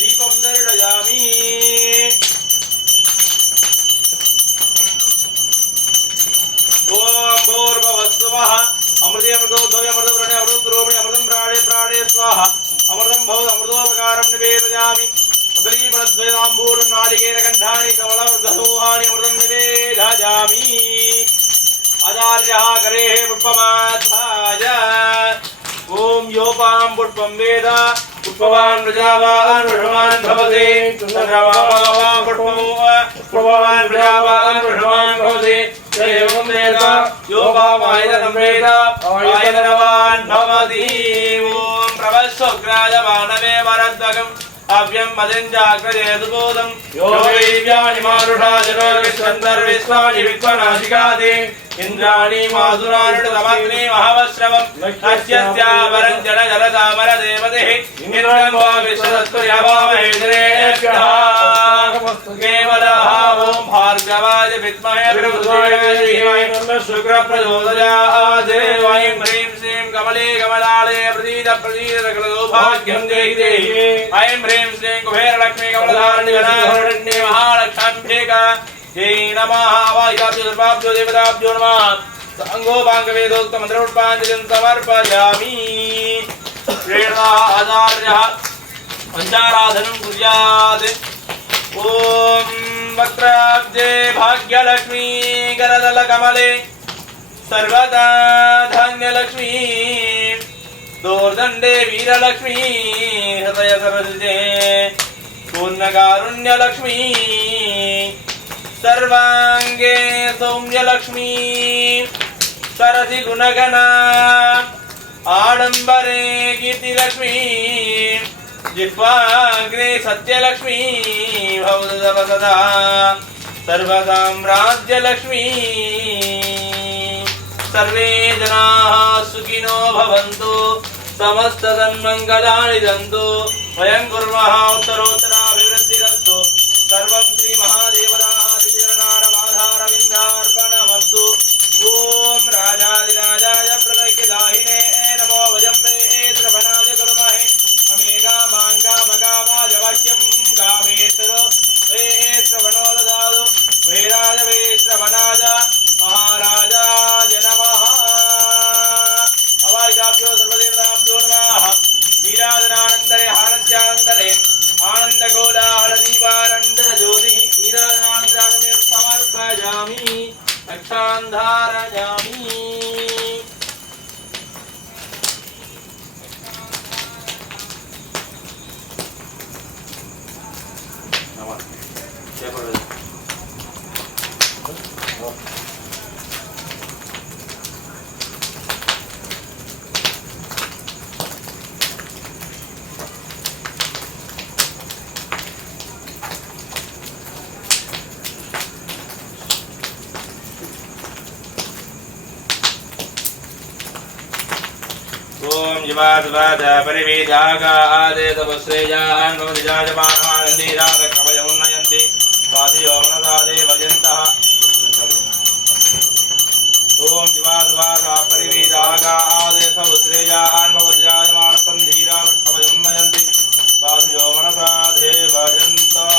दीपं दर्शयामि ॐ भूर्भुवस्सुवः अमृते अमृतोद्भवे अमृतव्रणे अमृतद्रोहिणे अमृतं प्राणे प्राणे स्वाहा अमृतं भवत् अमृतोपकारं निवेदयामि कदलीफलद्वयताम्बूलं नारिकेलकण्ठानि कमलवर्गसोहानि अमृतं निवेदयामि आचार्यः करेः पुष्पमाधाय ॐ योपां पुष्पं वेद पुष्पवान् प्रजावान् वृषवान् भवति पुष्पवान् प्रजावान् वृषवान् भवति एवं वेद योपामायतनं वेद आयतनवान् भवति ॐ प्रवस्वग्राय मानवे वरद्वगम् अव्यं मदिञ्जाग्रजेतुबोधं यो वैव्यानि मारुषाजलोकिश्चन्तर्विश्वानि विद्वनाशिकादि इन्द्राणि माधुरानुतमग्नि महवश्रवम् अस्यस्यावरं जलजलतामर देवतिः इन्द्रं वा विश्वदत्तुर्यभामहे दिनेभ्यः केवलः ॐ भार्गवाय विद्महे बृहस्पतये धीमहि शुक्रप्रचोदयात् ऐं ह्रीं श्रीं कमले कमलालय प्रसीद प्रसीद सकल सौभाग्यं देहि देहि ऐं ह्रीं श्रीं कुबेरलक्ष्मी कमलधारिणी गणाधिपतिन्ये महालक्ष्म्येका जय नमः वायुभ्यो सर्वाभ्यो देवताभ्यो नमः अंगोपांगवेदोक्त मंत्रोत्पांजलिं समर्पयामि श्रीराधार्यः पंचाराधनं कुर्यात् ओम वक्त्राब्जे भाग्यलक्ष्मी करदलकमले सर्वदा धान्यलक्ष्मी दोर्दण्डे वीरलक्ष्मी हृदय सरसिजे पूर्णकारुण्यलक्ष्मी सर्वांगे सौम्यलक्ष्मी सरसि गुणगणा आडंबरे कीर्तिलक्ष्मी जिह्वाग्रे सत्यलक्ष्मी भवतु सदा सर्वसाम्राज्यलक्ष्मी सर्वे जनाः सुखिनो भवन्तु समस्त सन्मङ्गलानि सन्तु वयं कुर्मः उत्तरोत्तराभिवृद्धिरस्तु सर्वं श्री महादेवरादिचरणारमाधारविन्दार्पणमस्तु ॐ राजाधिराजाय प्रदयदाहिने नमो वयम्बे श्रवणाय कुर्महे अमेगा माङ्गामगामाय वाक्यं कामेश्वरो वे श्रवणो ददातु वैराज वे श्रवणाय महाराजाय नमः अवायुभ्यो सर्वदेवताभ्यो नमः नीराजनानन्दरे हारत्यानन्दरे आनन्दगोलाहलदीपानन्दज्योतिः नीराजनानन्दराजमेव समर्पयामि रक्षान्धारयामि ओम जीवाद्वाद परिवेदागादे तपस्रेयान् भवतिजायमानमानन्दीरागकवयमुन्नयन्ति स्वाधियो मनसादे भजन्तः ओम जीवाद्वाद परिवेदागादे तपस्रेयान् भवतिजायमानन्दीरागकवयमुन्नयन्ति स्वाधियो मनसादे भजन्तः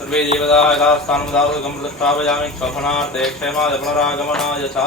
सर्वे देवताः यथास्थानमुदावगं प्रतिष्ठापयामि क्षोभनार्थे क्षेमाय पुनरागमनाय च।